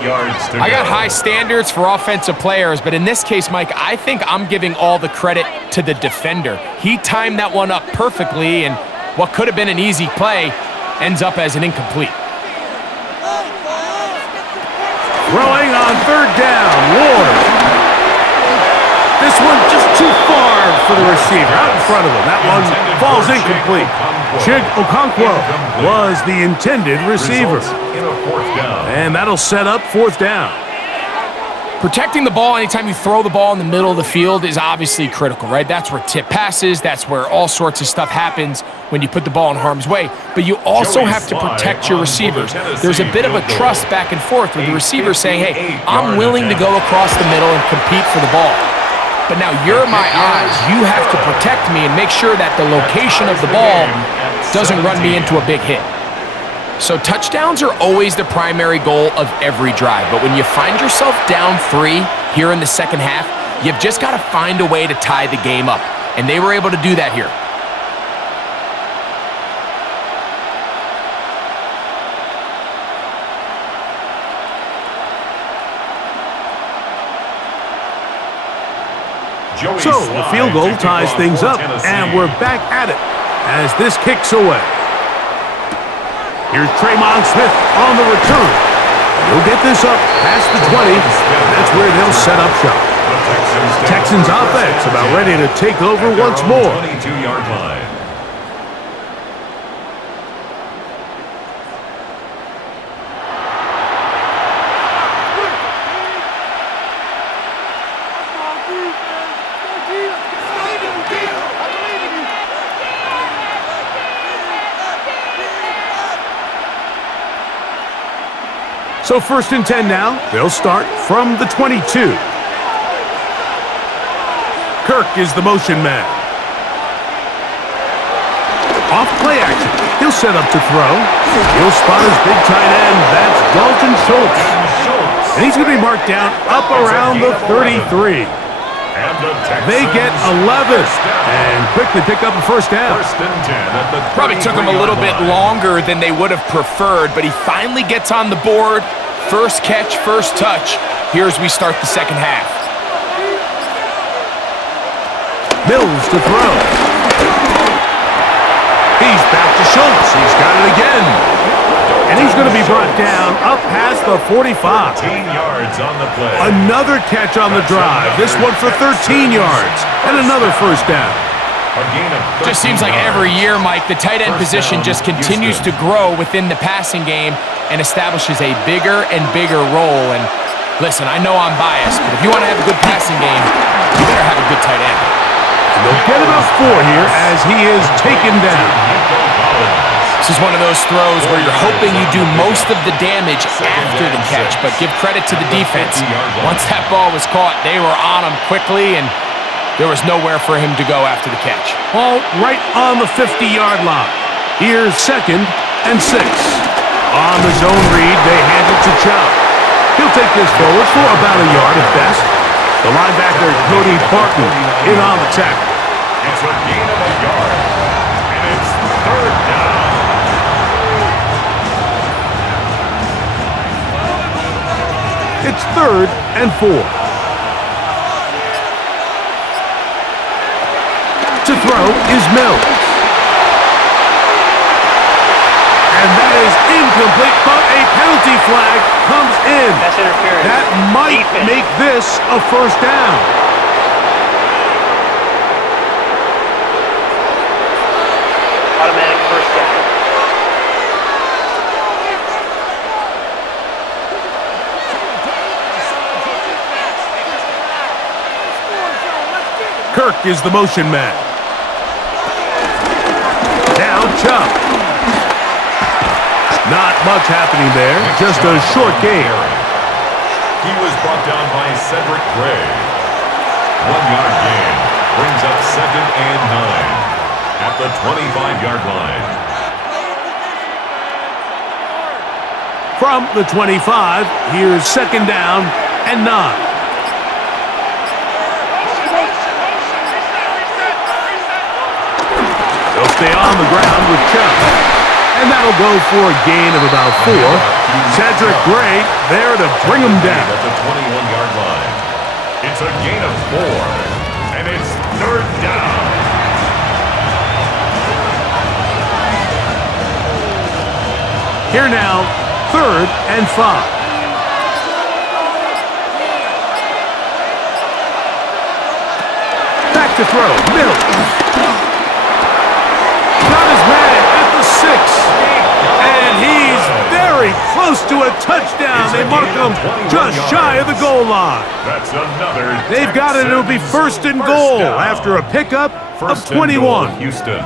8 yards to go. I got high standards for offensive players, but in this case, Mike, I think I'm giving all the credit to the defender. He timed that one up perfectly, and what could have been an easy play ends up as an incomplete. Throwing on third down, Ward. This one just too far for the receiver, out in front of him. That one falls incomplete. Chig Okonkwo was the intended receiver. In a 4th down. And that'll set up 4th down. Protecting the ball anytime you throw the ball in the middle of the field is obviously critical, right? That's where tip passes. That's where all sorts of stuff happens when you put the ball in harm's way. But you also have to protect your receivers. There's a bit of a trust back and forth with the receiver saying, hey, I'm willing to go across the middle and compete for the ball. But now you're my eyes. You have to protect me and make sure that the location of the ball doesn't run me into a big hit. So touchdowns are always the primary goal of every drive. But when you find yourself down 3 here in the second half, you've just got to find a way to tie the game up. And they were able to do that here. So the field goal ties things up, and we're back at it as this kicks away. Here's Tremon Smith on the return. He'll get this up past the 20, and that's where they'll set up shop. Texans offense about ready to take over once more. 22-yard line. So 1st and 10 now. They'll start from the 22. Kirk is the motion man. Off play action. He'll set up to throw. He'll spot his big tight end. That's Dalton Schultz. And he's going to be marked down up around the 33. They get 11 and quickly pick up a 1st down. Probably took him a little bit longer than they would have preferred, but he finally gets on the board. First catch, first touch. Here as we start the second half. Mills to throw. He's back to Schultz. He's got it again. And he's going to be brought down up past the 45. 13 yards on the play. Another catch on the drive. This one for 13 yards. And another 1st down. Just seems like every year, Mike, the tight end position just continues to grow within the passing game and establishes a bigger and bigger role. And listen, I know I'm biased, but if you want to have a good passing game, you better have a good tight end. And they'll get about 4 here as he is taken down. This is one of those throws where you're hoping you do most of the damage after the catch, but give credit to the defense. Once that ball was caught, they were on him quickly, and there was nowhere for him to go after the catch. Ball right on the 50-yard line. Here's 2nd and 6. On the zone read, they hand it to Chubb. He'll take this forward for about a yard at best. The linebacker, Cody Barton, in on the tackle. It's a gain of a yard, and it's 3rd down. It's 3rd and 4. To throw is Mills. And that is incomplete, but a penalty flag comes in. That's interference. That might make this a 1st down. Automatic 1st down. Kirk is the motion man. Now Chubb. Not much happening there, just a short gain. He was brought down by Cedric Gray. 1-yard gain brings up 2nd and 9 at the 25-yard line. From the 25, here's 2nd down and 9. They'll stay on the ground with Chubb. And that'll go for a gain of about 4. Cedric Gray there to bring him down. At the 21-yard line. It's a gain of 4. And it's 3rd down. Here now, 3rd and 5. Back to throw. Mills. Got his man close to a touchdown. They mark them just shy of the goal line. That's another. They've got it. It'll be first and goal after a pickup of 21. Houston.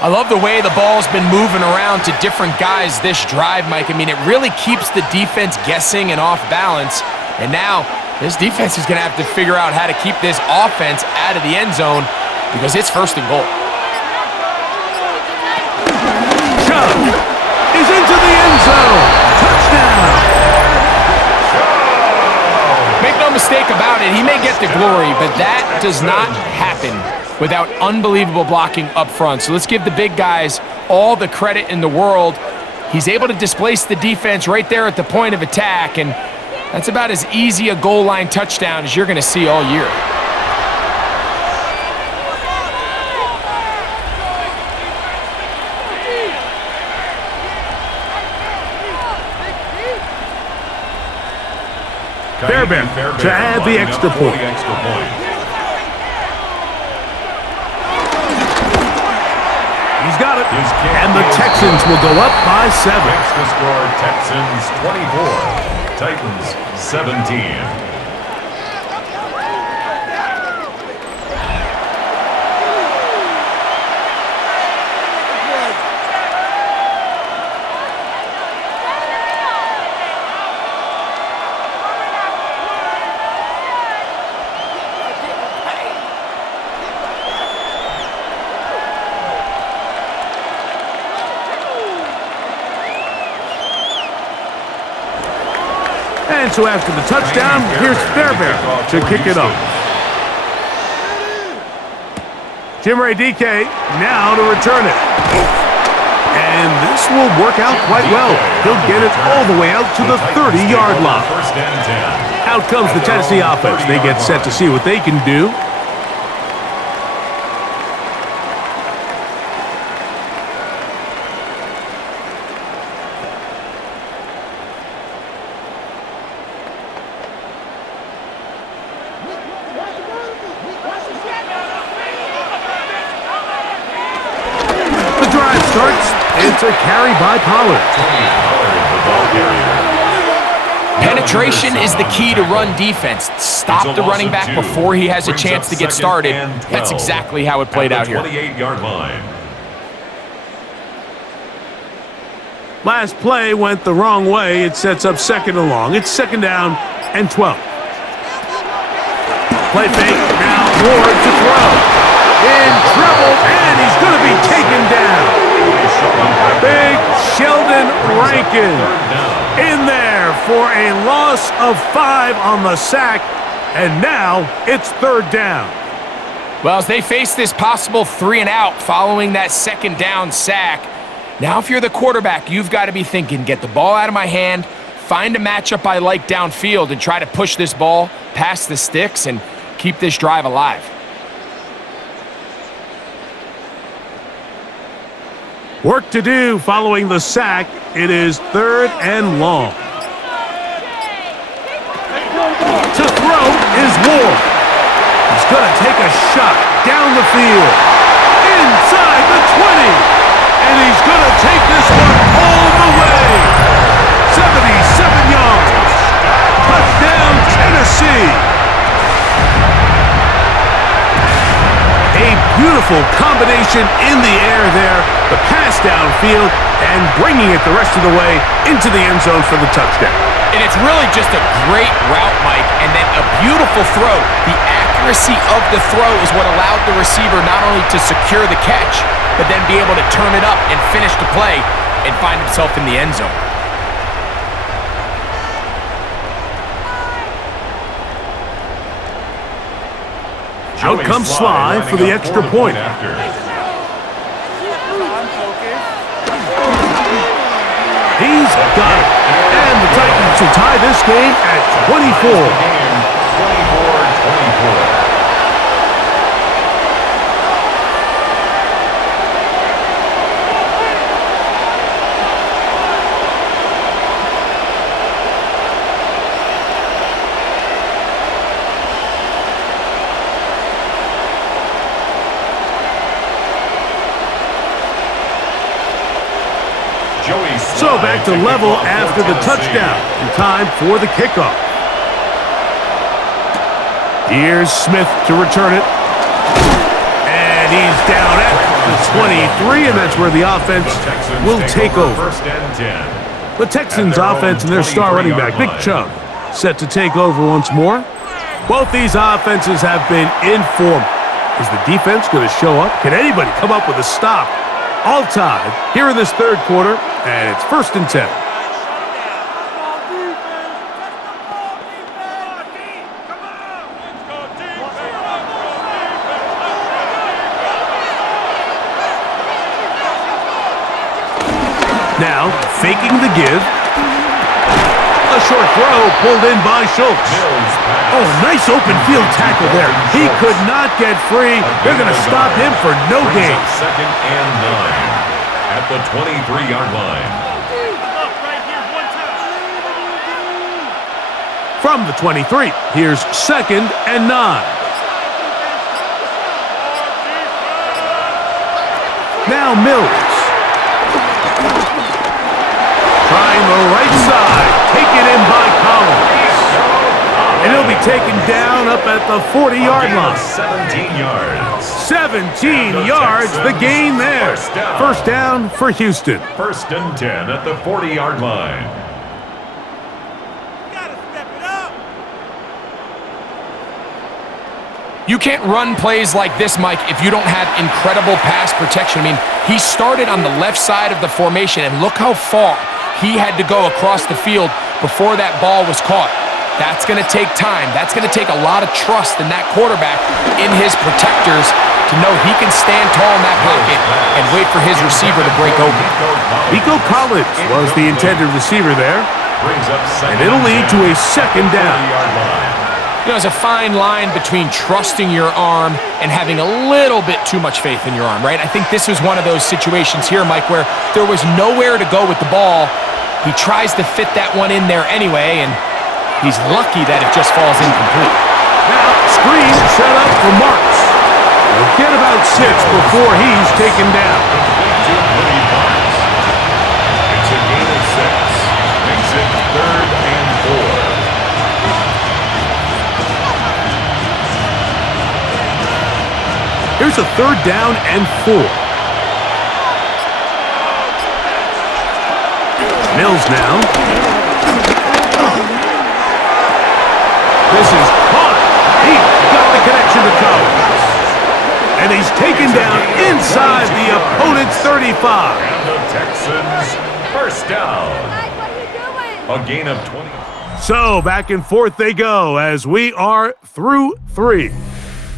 I love the way the ball's been moving around to different guys this drive, Mike. I mean, it really keeps the defense guessing and off balance. And now this defense is going to have to figure out how to keep this offense out of the end zone because it's first and goal. Chubb is into the end zone. Touchdown. Make no mistake about it, he may get the glory, but that does not happen without unbelievable blocking up front. So let's give the big guys all the credit in the world. He's able to displace the defense right there at the point of attack, and that's about as easy a goal line touchdown as you're going to see all year. Fairbairn to add the extra point. He's got it. And the Texans will go up by 7. Makes the score Texans 24, Titans 17. And so after the touchdown, here's Fairbairn to kick it off. Jim Ray DK now to return it. And this will work out quite well. He'll get it all the way out to the 30-yard line. Out comes the Tennessee offense. They get set to see what they can do. It's a carry by Pollard. Penetration is the key to run defense. Stop the running back before he has a chance to get started. That's exactly how it played out here. 28-yard line. Last play went the wrong way. It sets up second and long. It's second down and 12. Play fake. Now Ward to throw. In trouble, and he's going to be taken down. Big Sheldon Rankin in there for a loss of 5 on the sack, and now it's third down. Well, as they face this possible 3-and-out following that second down sack, now if you're the quarterback, you've got to be thinking, get the ball out of my hand, find a matchup I like downfield, and try to push this ball past the sticks and keep this drive alive. Work to do following the sack. It is third and long. To throw is Ward. He's going to take a shot down the field. Inside the 20. And he's going to take this one all the way. 77 yards. Touchdown, Tennessee. A beautiful combination in the air there, the pass downfield, and bringing it the rest of the way into the end zone for the touchdown. And it's really just a great route, Mike, and then a beautiful throw. The accuracy of the throw is what allowed the receiver not only to secure the catch, but then be able to turn it up and finish the play and find himself in the end zone. Out comes Sly for the extra point. He's got it. And the Titans will tie this game at 24. 24-24. Now back to level after the touchdown. In time for the kickoff. Here's Smith to return it. And he's down at the 23, and that's where the offense will take over. First and 10. The Texans offense and their star running back, Big Chubb, set to take over once more. Both these offenses have been in form. Is the defense going to show up? Can anybody come up with a stop? All tied here in this third quarter, and it's 1st and 10. Now, faking the give. A short throw pulled in by Schultz. Oh, nice open field tackle there. He could not get free. They're going to stop him for no gain. 2nd and 9 at the 23-yard line. From the 23, here's 2nd and 9. Now Mills. Trying the right side. Taken in by Collins. And he'll be taken down up at the 40-yard line. 17 yards. 17 yards, the gain there. First down for Houston. 1st and 10 at the 40-yard line. You can't run plays like this, Mike, if you don't have incredible pass protection. I mean, he started on the left side of the formation, and look how far he had to go across the field before that ball was caught. That's going to take time. That's going to take a lot of trust in that quarterback, in his protectors, to know he can stand tall in that pocket and wait for his receiver to break open. Nico Collins was the intended receiver there, and it'll lead to a 2nd down. You know, there's a fine line between trusting your arm and having a little bit too much faith in your arm, right? I think this was one of those situations here, Mike, where there was nowhere to go with the ball. He tries to fit that one in there anyway, and he's lucky that it just falls incomplete. Now, screen set up for Marks. He'll get about 6 before he's taken down. It's a gain of 6. Makes it 3rd and 4. Here's a 3rd down and 4. Mills now. This is caught. He got the connection to Collins. And he's taken down inside the opponent's 35. And the Texans, 1st down. A gain of 20. So back and forth they go as we are through 3.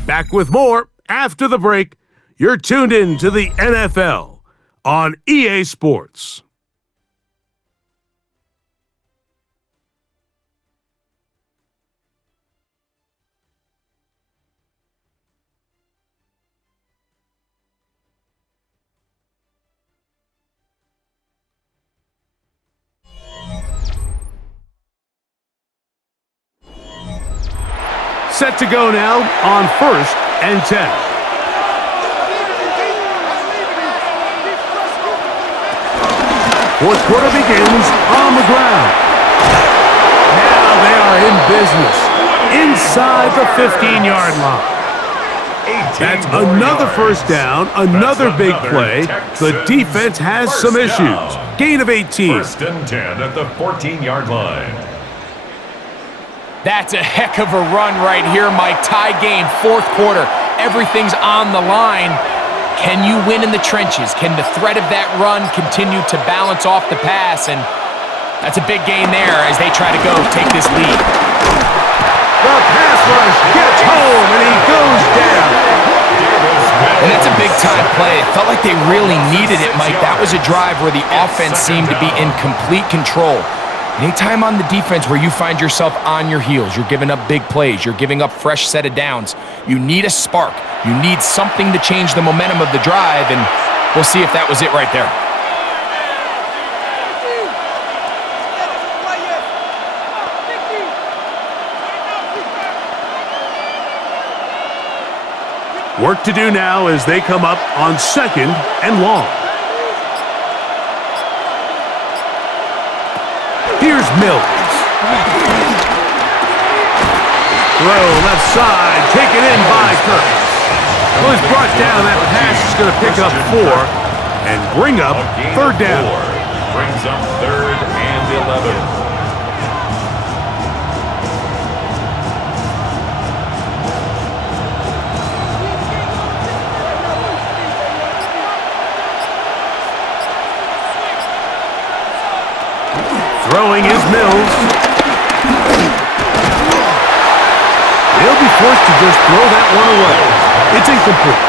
Back with more after the break. You're tuned in to the NFL on EA Sports. Set to go now on 1st and 10. Fourth quarter begins on the ground. Now they are in business inside the 15-yard line. That's another first down, another big play. The defense has some issues. Gain of 18. 1st and 10 at the 14-yard line. That's a heck of a run right here, Mike. Tie game, 4th quarter. Everything's on the line. Can you win in the trenches? Can the threat of that run continue to balance off the pass? And that's a big gain there as they try to go take this lead. The pass rush gets home, and he goes down. And that's a big-time play. It felt like they really needed it, Mike. That was a drive where the offense seemed to be in complete control. Anytime on the defense where you find yourself on your heels, you're giving up big plays, you're giving up fresh set of downs, you need a spark. You need something to change the momentum of the drive, and we'll see if that was it right there. Work to do now as they come up on 2nd and long. Mills. Throw left side, taken in by Kirk. Well, he's brought down. That pass is going to pick up 4 and bring up third down. Brings up 3rd and 11. Throwing is Mills. He'll be forced to just throw that one away. It's incomplete.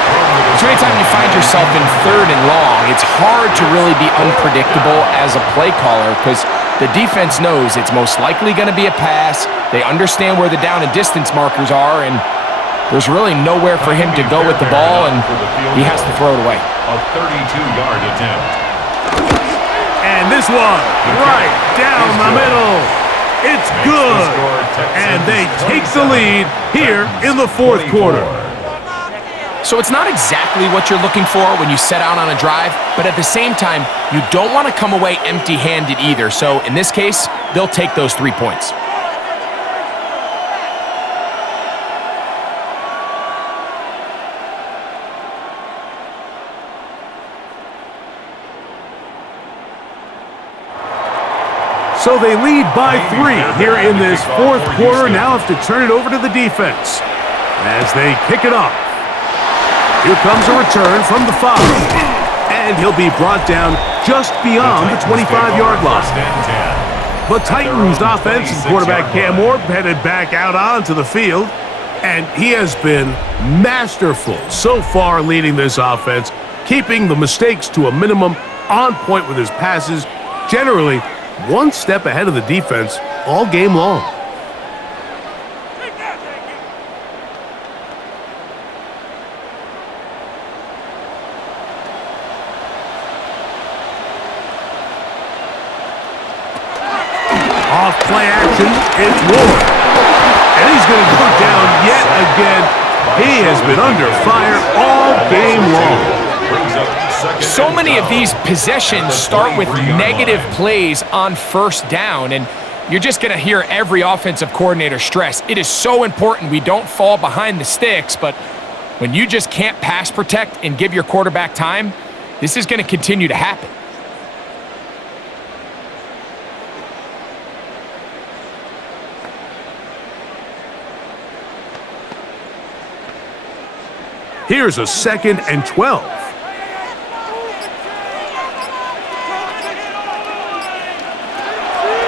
So anytime you find yourself in 3rd and long, it's hard to really be unpredictable as a play caller because the defense knows it's most likely going to be a pass. They understand where the down and distance markers are, and there's really nowhere for him to go with the ball, and he has to throw it away. A 32-yard attempt. And this one, right down the middle. It's good. And they take the lead here in the 4th quarter. So it's not exactly what you're looking for when you set out on a drive, but at the same time, you don't want to come away empty-handed either. So in this case, they'll take those 3 points. So they lead by 3 here in this 4th quarter. Now have to turn it over to the defense as they kick it off. Here comes a return from the 5. And he'll be brought down just beyond the 25-yard line. But Titans offense and quarterback Cam Ward headed back out onto the field. And he has been masterful so far leading this offense, keeping the mistakes to a minimum, on point with his passes, generally one step ahead of the defense all game long. Off play action, it's Ward. And he's going to go down yet again. He has been under fire all game long. So many of these possessions start with negative plays on 1st down, and you're just going to hear every offensive coordinator stress. It is so important we don't fall behind the sticks, but when you just can't pass protect and give your quarterback time, this is going to continue to happen. Here's a 2nd and 12.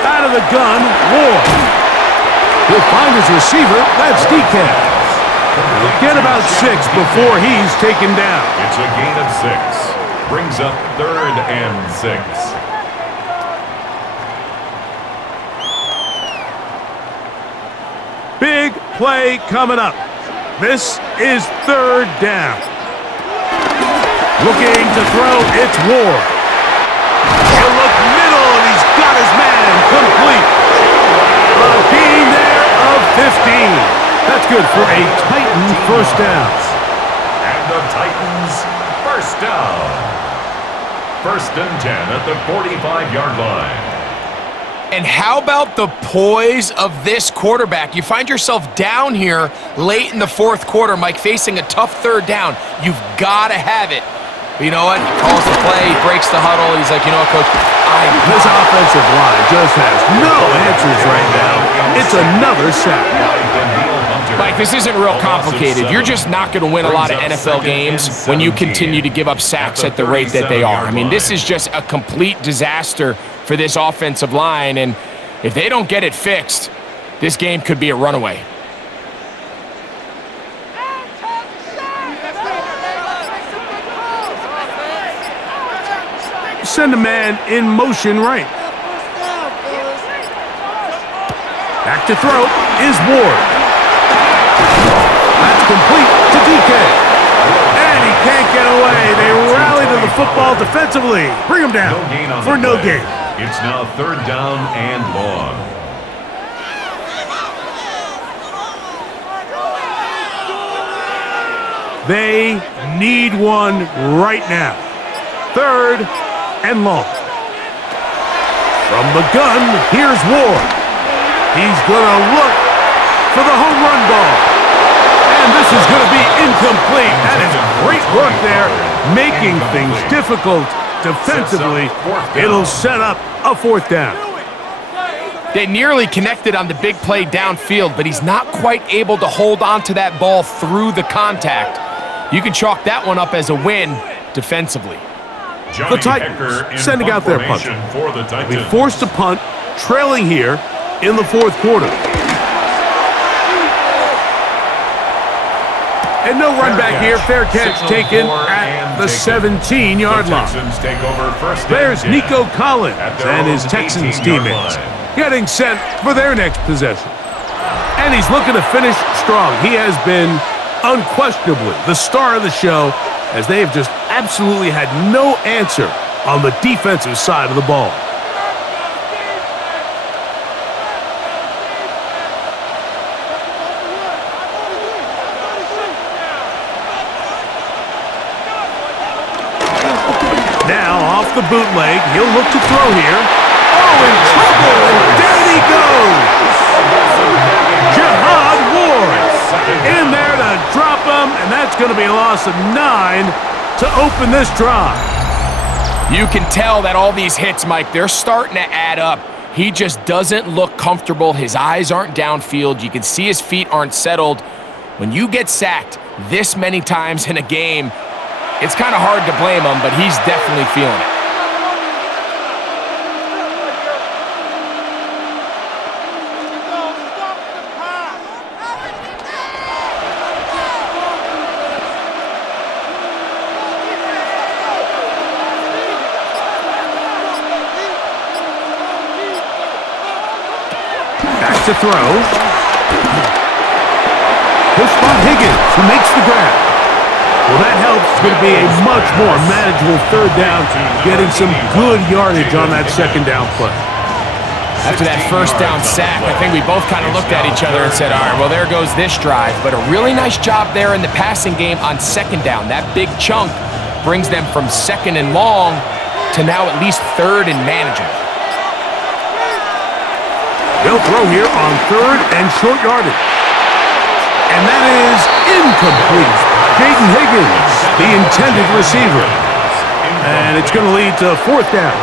Out of the gun, Ward. He'll find his receiver. That's DK. He'll get about 6 before he's taken down. It's a gain of 6. Brings up 3rd and 6. Big play coming up. This is 3rd down. Looking to throw, it's Ward. He'll look middle, and he's got his man complete. A gain there of 15. That's good for a Titan 1st down. And the Titans 1st down. 1st and 10 at the 45-yard line. And how about the poise of this quarterback? You find yourself down here late in the 4th quarter, Mike, facing a tough 3rd down. You've got to have it. But you know what? He calls the play, he breaks the huddle. He's like, you know what, Coach? This offensive line just has no answers right now. It's another sack. Mike, this isn't real complicated. You're just not going to win a lot of NFL games when you continue to give up sacks at the rate that they are. I mean, this is just a complete disaster for this offensive line, and if they don't get it fixed, this game could be a runaway. Send a man in motion right. Back to throw is Ward. That's complete to DK. And he can't get away. They rally to the football defensively. Bring him down for no gain. It's now 3rd down and long. They need one right now. 3rd and long. From the gun, here's Ward. He's going to look for the home run ball. And this is going to be incomplete. That is great work there, making things difficult defensively. It'll set up a fourth down. They nearly connected on the big play downfield, but he's not quite able to hold on to that ball through the contact. You can chalk that one up as a win defensively. The Titans sending out their punter. They forced to punt, trailing here in the fourth quarter. And no run back here. Fair catch taken at the 17-yard line. There's Nico Collins and his Texans teammates getting set for their next possession. And he's looking to finish strong. He has been unquestionably the star of the show, as they have just absolutely had no answer on the defensive side of the ball. Now off the bootleg, he'll look to throw here. Oh, in trouble, and down he goes! Jihad Ward in there to drop him, and that's going to be a loss of 9 to open this drive. You can tell that all these hits, Mike, they're starting to add up. He just doesn't look comfortable. His eyes aren't downfield. You can see his feet aren't settled. When you get sacked this many times in a game, it's kind of hard to blame him, but he's definitely feeling it. To throw. He'll spot Higgins, who makes the grab. Well, that helps. It's going to be a much more manageable third down, getting some good yardage on that second down play. After that first down sack, I think we both kind of looked at each other and said, all right, well, there goes this drive. But a really nice job there in the passing game on second down. That big chunk brings them from second and long to now at least third and manageable. They'll throw here on third and short yardage. And that is incomplete. Jaden Higgins, the intended receiver. And it's going to lead to fourth down.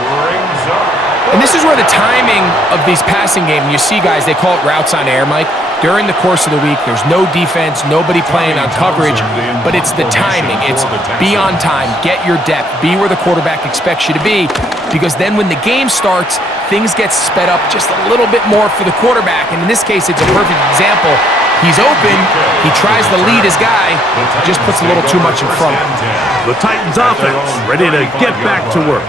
And this is where the timing of these passing games, you see guys, they call it routes on air, Mike. During the course of the week, there's no defense, nobody playing on coverage, but it's the timing. It's be on time, get your depth, be where the quarterback expects you to be, because then when the game starts, things get sped up just a little bit more for the quarterback. And in this case, it's a perfect example. He's open, he tries to lead his guy, just puts a little too much in front of him. The Titans offense ready to get back to work.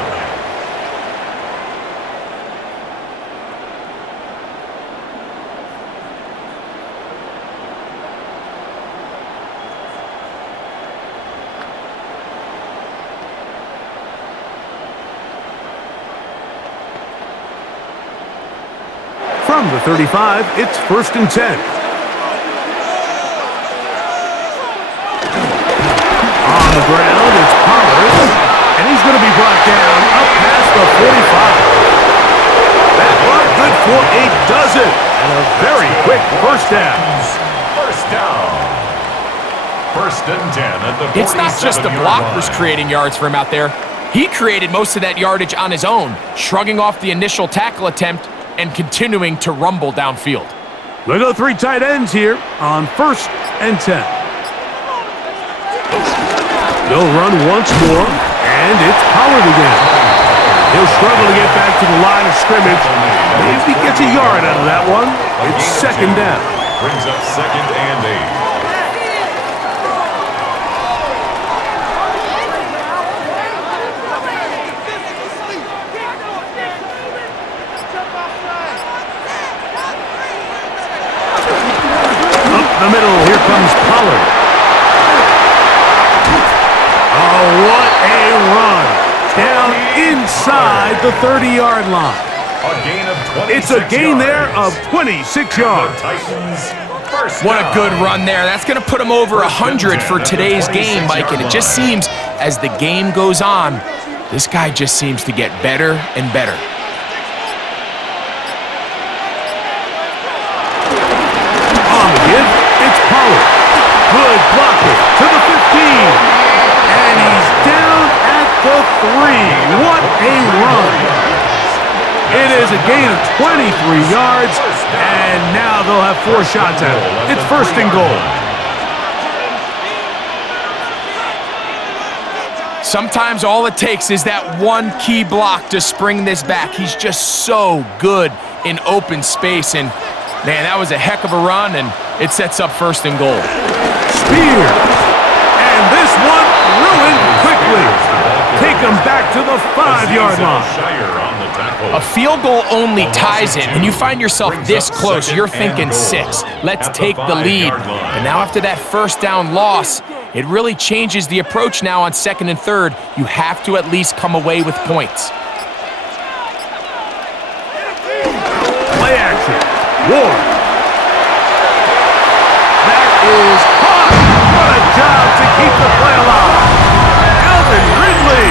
From the 35, it's 1st and 10. On the ground, it's Pollard, and he's going to be brought down up past the 45. That block good for a dozen, and a very quick first down. First down. 1st and 10 at the 47-yard It's not just the blockers creating yards for him out there. He created most of that yardage on his own, shrugging off the initial tackle attempt and continuing to rumble downfield. They go 3 tight ends here on 1st and 10. They'll run once more, and it's Pollard again. He'll struggle to get back to the line of scrimmage. If he gets a yard out of that one, it's 2nd down. Brings up 2nd and 8. The middle, here comes Pollard. Oh, what a run. Down inside the 30-yard line. A gain of 26 It's a gain there of 26 yards. The Titans first What a down. good run there. That's going to put him over 100 for today's game, Mike. And it just seems, as the game goes on, this guy just seems to get better and better. a run. It is a gain of 23 yards, and now they'll have 4 shots at it. It's first and goal. Sometimes all it takes is that one key block to spring this back. He's just so good in open space, and man, that was a heck of a run, and it sets up first and goal. Spear, and this one ruined quickly. Take him back to the 5-yard line. A field goal only ties it. When you find yourself this close, you're thinking 6. Let's take the lead. But now after that first down loss, it really changes the approach now on 2nd and 3rd. You have to at least come away with points. Play action. Ward. That is caught. What a job to keep the play alive. Alvin Ridley.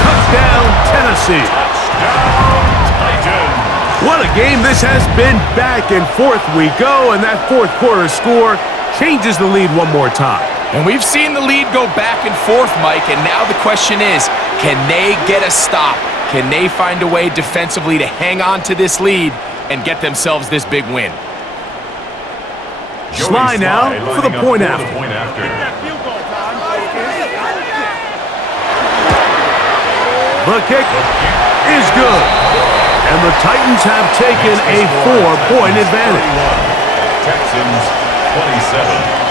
Touchdown, Tennessee. Touchdown, Titans. What a game this has been. Back and forth we go, and that 4th quarter score changes the lead one more time. And we've seen the lead go back and forth, Mike, and now the question is, can they get a stop? Can they find a way defensively to hang on to this lead and get themselves this big win? Sly now for the point after. The kick is good. And the Titans have taken a 4-point advantage. Texans 27.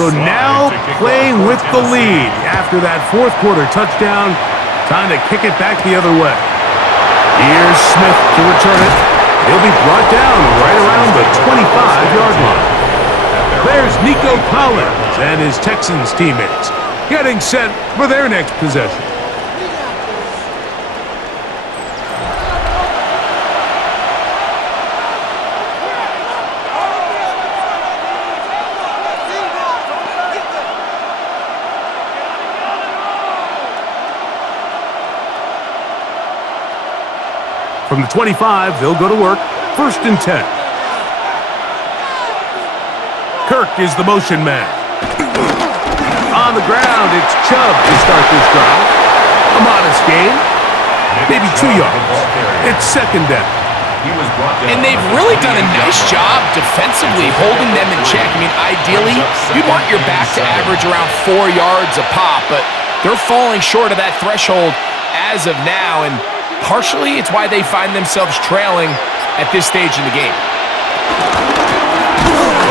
So now playing with the lead after that 4th quarter touchdown, time to kick it back the other way. Here's Smith to return it. He'll be brought down right around the 25-yard line. There's Nico Collins and his Texans teammates getting set for their next possession. From the 25, they'll go to work. 1st and 10. Kirk is the motion man. On the ground, it's Chubb to start this drive. A modest gain. Maybe 2 yards. It's 2nd down. And they've really done a nice job defensively holding them in check. I mean, ideally, you'd want your back to average around 4 yards a pop, but they're falling short of that threshold as of now, and partially, it's why they find themselves trailing at this stage in the game.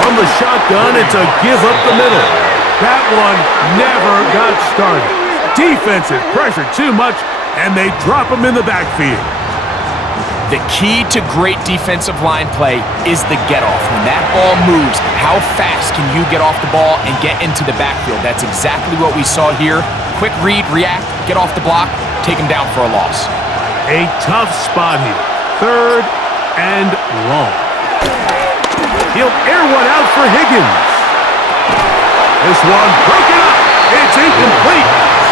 On the shotgun, it's a give up the middle. That one never got started. Defensive pressure too much, and they drop him in the backfield. The key to great defensive line play is the get-off. When that ball moves, how fast can you get off the ball and get into the backfield? That's exactly what we saw here. Quick read, react, get off the block, take him down for a loss. A tough spot here. 3rd and long. He'll air one out for Higgins. This one broken up. It's incomplete.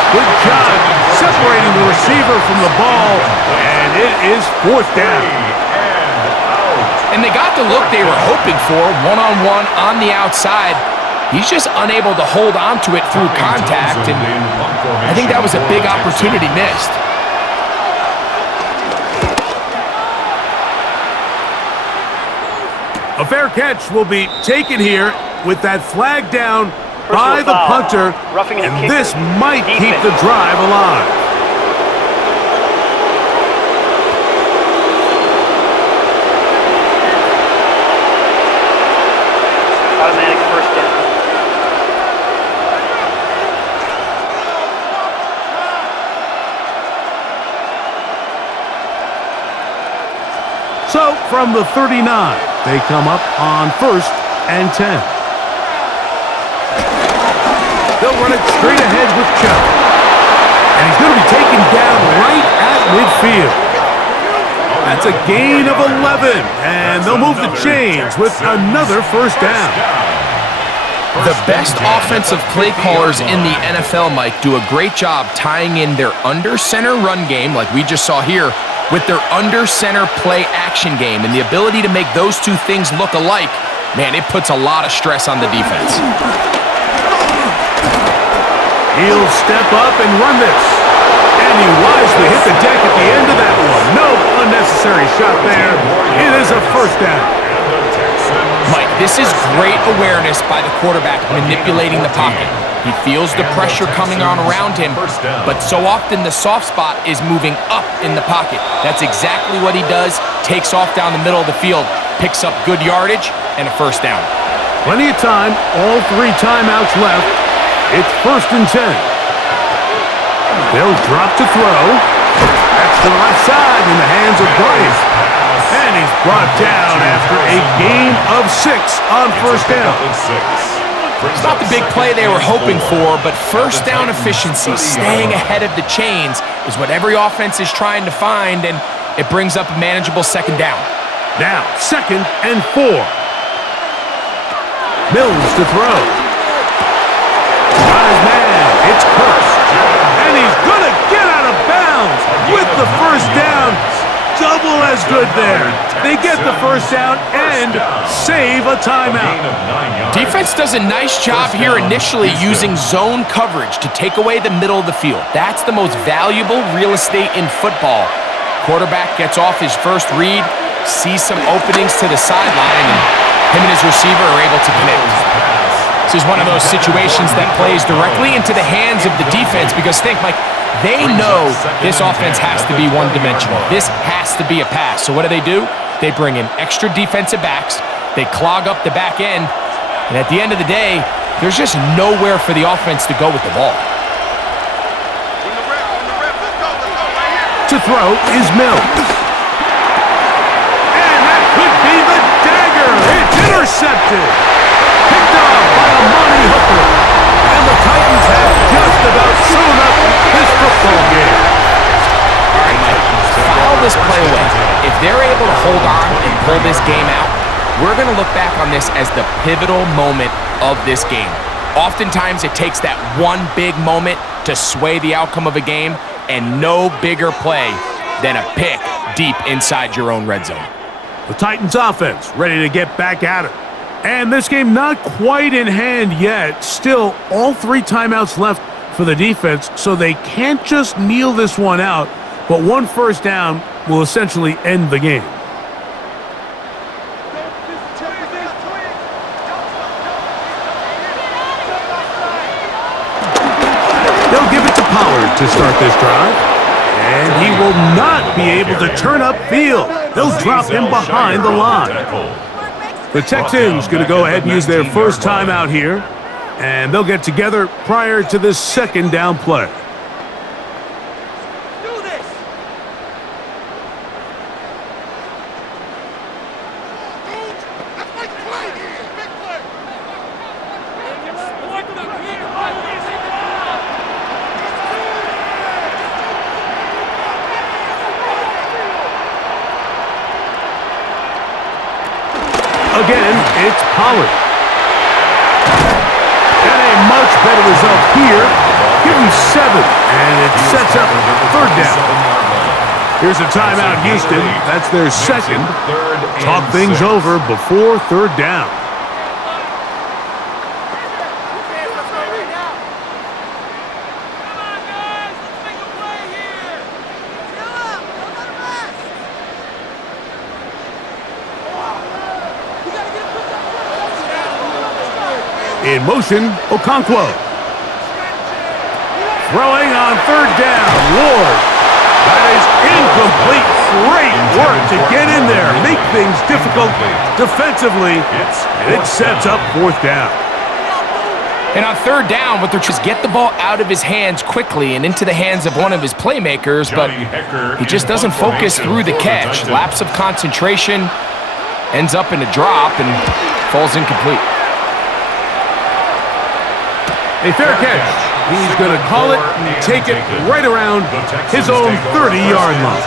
Good job separating the receiver from the ball, and it is 4th down. And they got the look they were hoping for, one-on-one on the outside. He's just unable to hold on to it through contact, and I think that was a big opportunity missed. A fair catch will be taken here with that flag down by the punter, and this might keep the drive alive. Automatic first down. So from the 39, they come up on 1st and 10. They'll run it straight ahead with Chubb. And he's going to be taken down right at midfield. That's a gain of 11, and they'll move the chains with another first down. The best offensive play callers in the NFL, Mike, do a great job tying in their under-center run game, like we just saw here, with their under-center play action game. And the ability to make those two things look alike, man, it puts a lot of stress on the defense. He'll step up and run this. And he wisely hit the deck at the end of that one. No unnecessary shot there. It is a first down. Mike, this is great awareness by the quarterback manipulating the pocket. He feels the pressure coming on around him, but so often the soft spot is moving up in the pocket. That's exactly what he does. Takes off down the middle of the field, picks up good yardage, and a first down. Plenty of time, all 3 timeouts left. It's 1st and 10. They'll drop to throw. That's to the left side in the hands of Bryant. And he's brought down after a gain of 6 on first down. It's not the big play they were hoping for, but first down efficiency, staying ahead of the chains, is what every offense is trying to find, and it brings up a manageable second down. Now, 2nd and 4. Mills to throw. Got his man. It's Kurtz. And he's going to get out of bounds with the first down. Double as good there. They get the first down and save a timeout. Defense does a nice job here initially using zone coverage to take away the middle of the field. That's the most valuable real estate in football. Quarterback gets off his first read, sees some openings to the sideline, and him and his receiver are able to connect. This is one of those situations that plays directly into the hands of the defense because think, Mike, they know this offense has to be one-dimensional. This has to be a pass. So what do? They bring in extra defensive backs. They clog up the back end. And at the end of the day, there's just nowhere for the offense to go with the ball. To throw is Mills. And that could be the dagger. It's intercepted. Picked off by Amani Hooker. And the Titans have just about sewn up this football game. All right, Mike, file this play away. If they're able to hold on and pull this game out, we're going to look back on this as the pivotal moment of this game. Oftentimes, it takes that one big moment to sway the outcome of a game, and no bigger play than a pick deep inside your own red zone. The Titans offense ready to get back at it. And this game not quite in hand yet. Still, all 3 timeouts left for the defense, so they can't just kneel this one out, but one first down will essentially end the game. They'll give it to Pollard to start this drive. And he will not be able to turn upfield. They'll drop him behind the line. The Texans going to go ahead and use their first timeout here. And they'll get together prior to this second down play. Again, it's Pollard. And a much better result here. Give him 7, and it sets up 3rd down. Here's a timeout, Houston. That's their second. Talk things over before 3rd down. In motion, Okonkwo. Throwing on 3rd down, Ward. That is incomplete. Great work to get in there, make things difficult defensively, and it sets up 4th down. And on 3rd down, what they're just get the ball out of his hands quickly and into the hands of one of his playmakers, but he just doesn't focus through the catch. Lapse of concentration, ends up in a drop, and falls incomplete. A fair catch. He's going to call it and take it right around his own 30-yard line.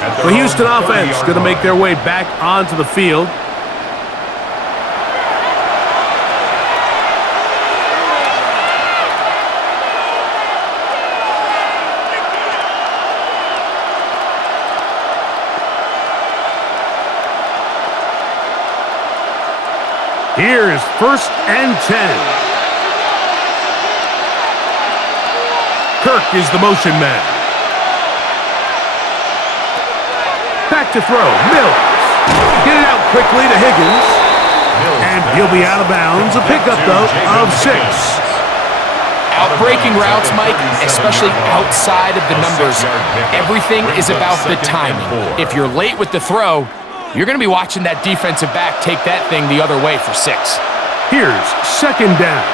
The Houston offense going to make their way back onto the field. Here's 1st and 10. Kirk is the motion man. Back to throw. Mills. Get it out quickly to Higgins. And he'll be out of bounds. A pickup, though, of 6. Out-breaking routes, Mike, especially outside of the numbers, everything is about the timing. If you're late with the throw, you're going to be watching that defensive back take that thing the other way for 6. Here's 2nd down.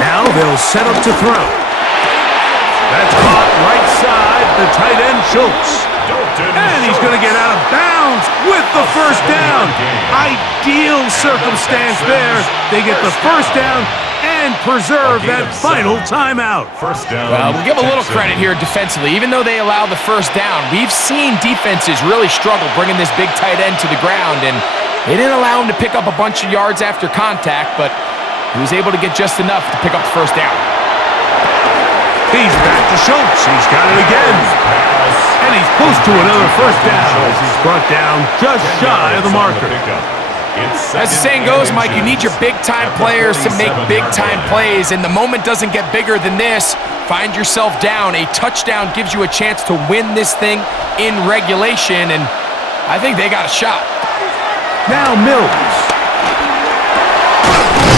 Now they'll set up to throw. That's caught right side, the tight end Schultz. And he's going to get out of bounds with the 1st down. Ideal circumstance there. They get the 1st down and preserve that final timeout. Well, we'll give a little credit here defensively. Even though they allow the 1st down, we've seen defenses really struggle bringing this big tight end to the ground, and they didn't allow him to pick up a bunch of yards after contact, but he was able to get just enough to pick up the 1st down. He's back to Schultz. He's got it again. And he's close to another 1st down as he's brought down just shy of the marker. As the saying goes, Mike, you need your big-time players to make big-time plays, and the moment doesn't get bigger than this. Find yourself down. A touchdown gives you a chance to win this thing in regulation, and I think they got a shot. Now Mills.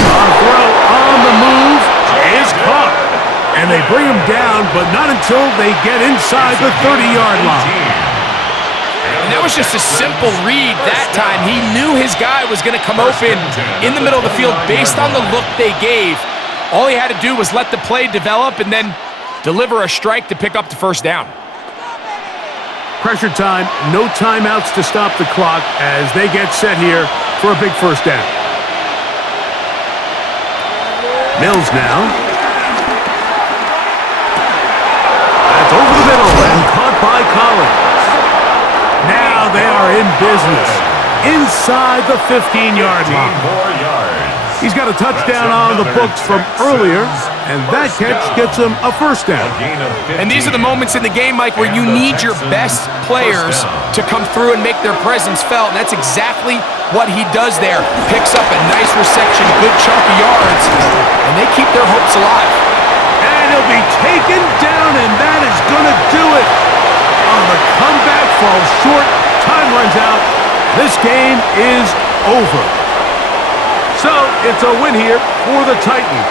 A throw on the move is caught. And they bring him down, but not until they get inside the 30-yard line. And that was just a simple read that time. He knew his guy was going to come open in the middle of the field based on the look they gave. All he had to do was let the play develop and then deliver a strike to pick up the 1st down. Pressure time, no timeouts to stop the clock as they get set here for a big 1st down. Mills now. That's over the middle and caught by Collins. Now they are in business inside the 15-yard line. He's got a touchdown on the books from earlier, and that catch gets him a 1st down. And these are the moments in the game, Mike, where you need your best players to come through and make their presence felt, and that's exactly what he does there. Picks up a nice reception, good chunk of yards, and they keep their hopes alive. And he'll be taken down, and that is going to do it. On the comeback, falls short, time runs out. This game is over. So, it's a win here for the Titans.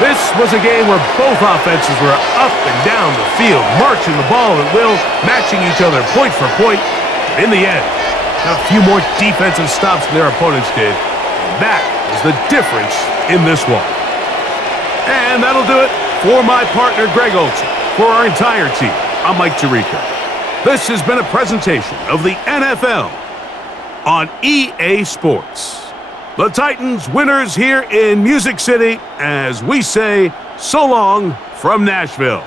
This was a game where both offenses were up and down the field, marching the ball at will, matching each other point for point. In the end, got a few more defensive stops than their opponents did. And that is the difference in this one. And that'll do it for my partner, Greg Olson. For our entire team, I'm Mike Tirico. This has been a presentation of the NFL on EA Sports. The Titans winners here in Music City as we say so long from Nashville.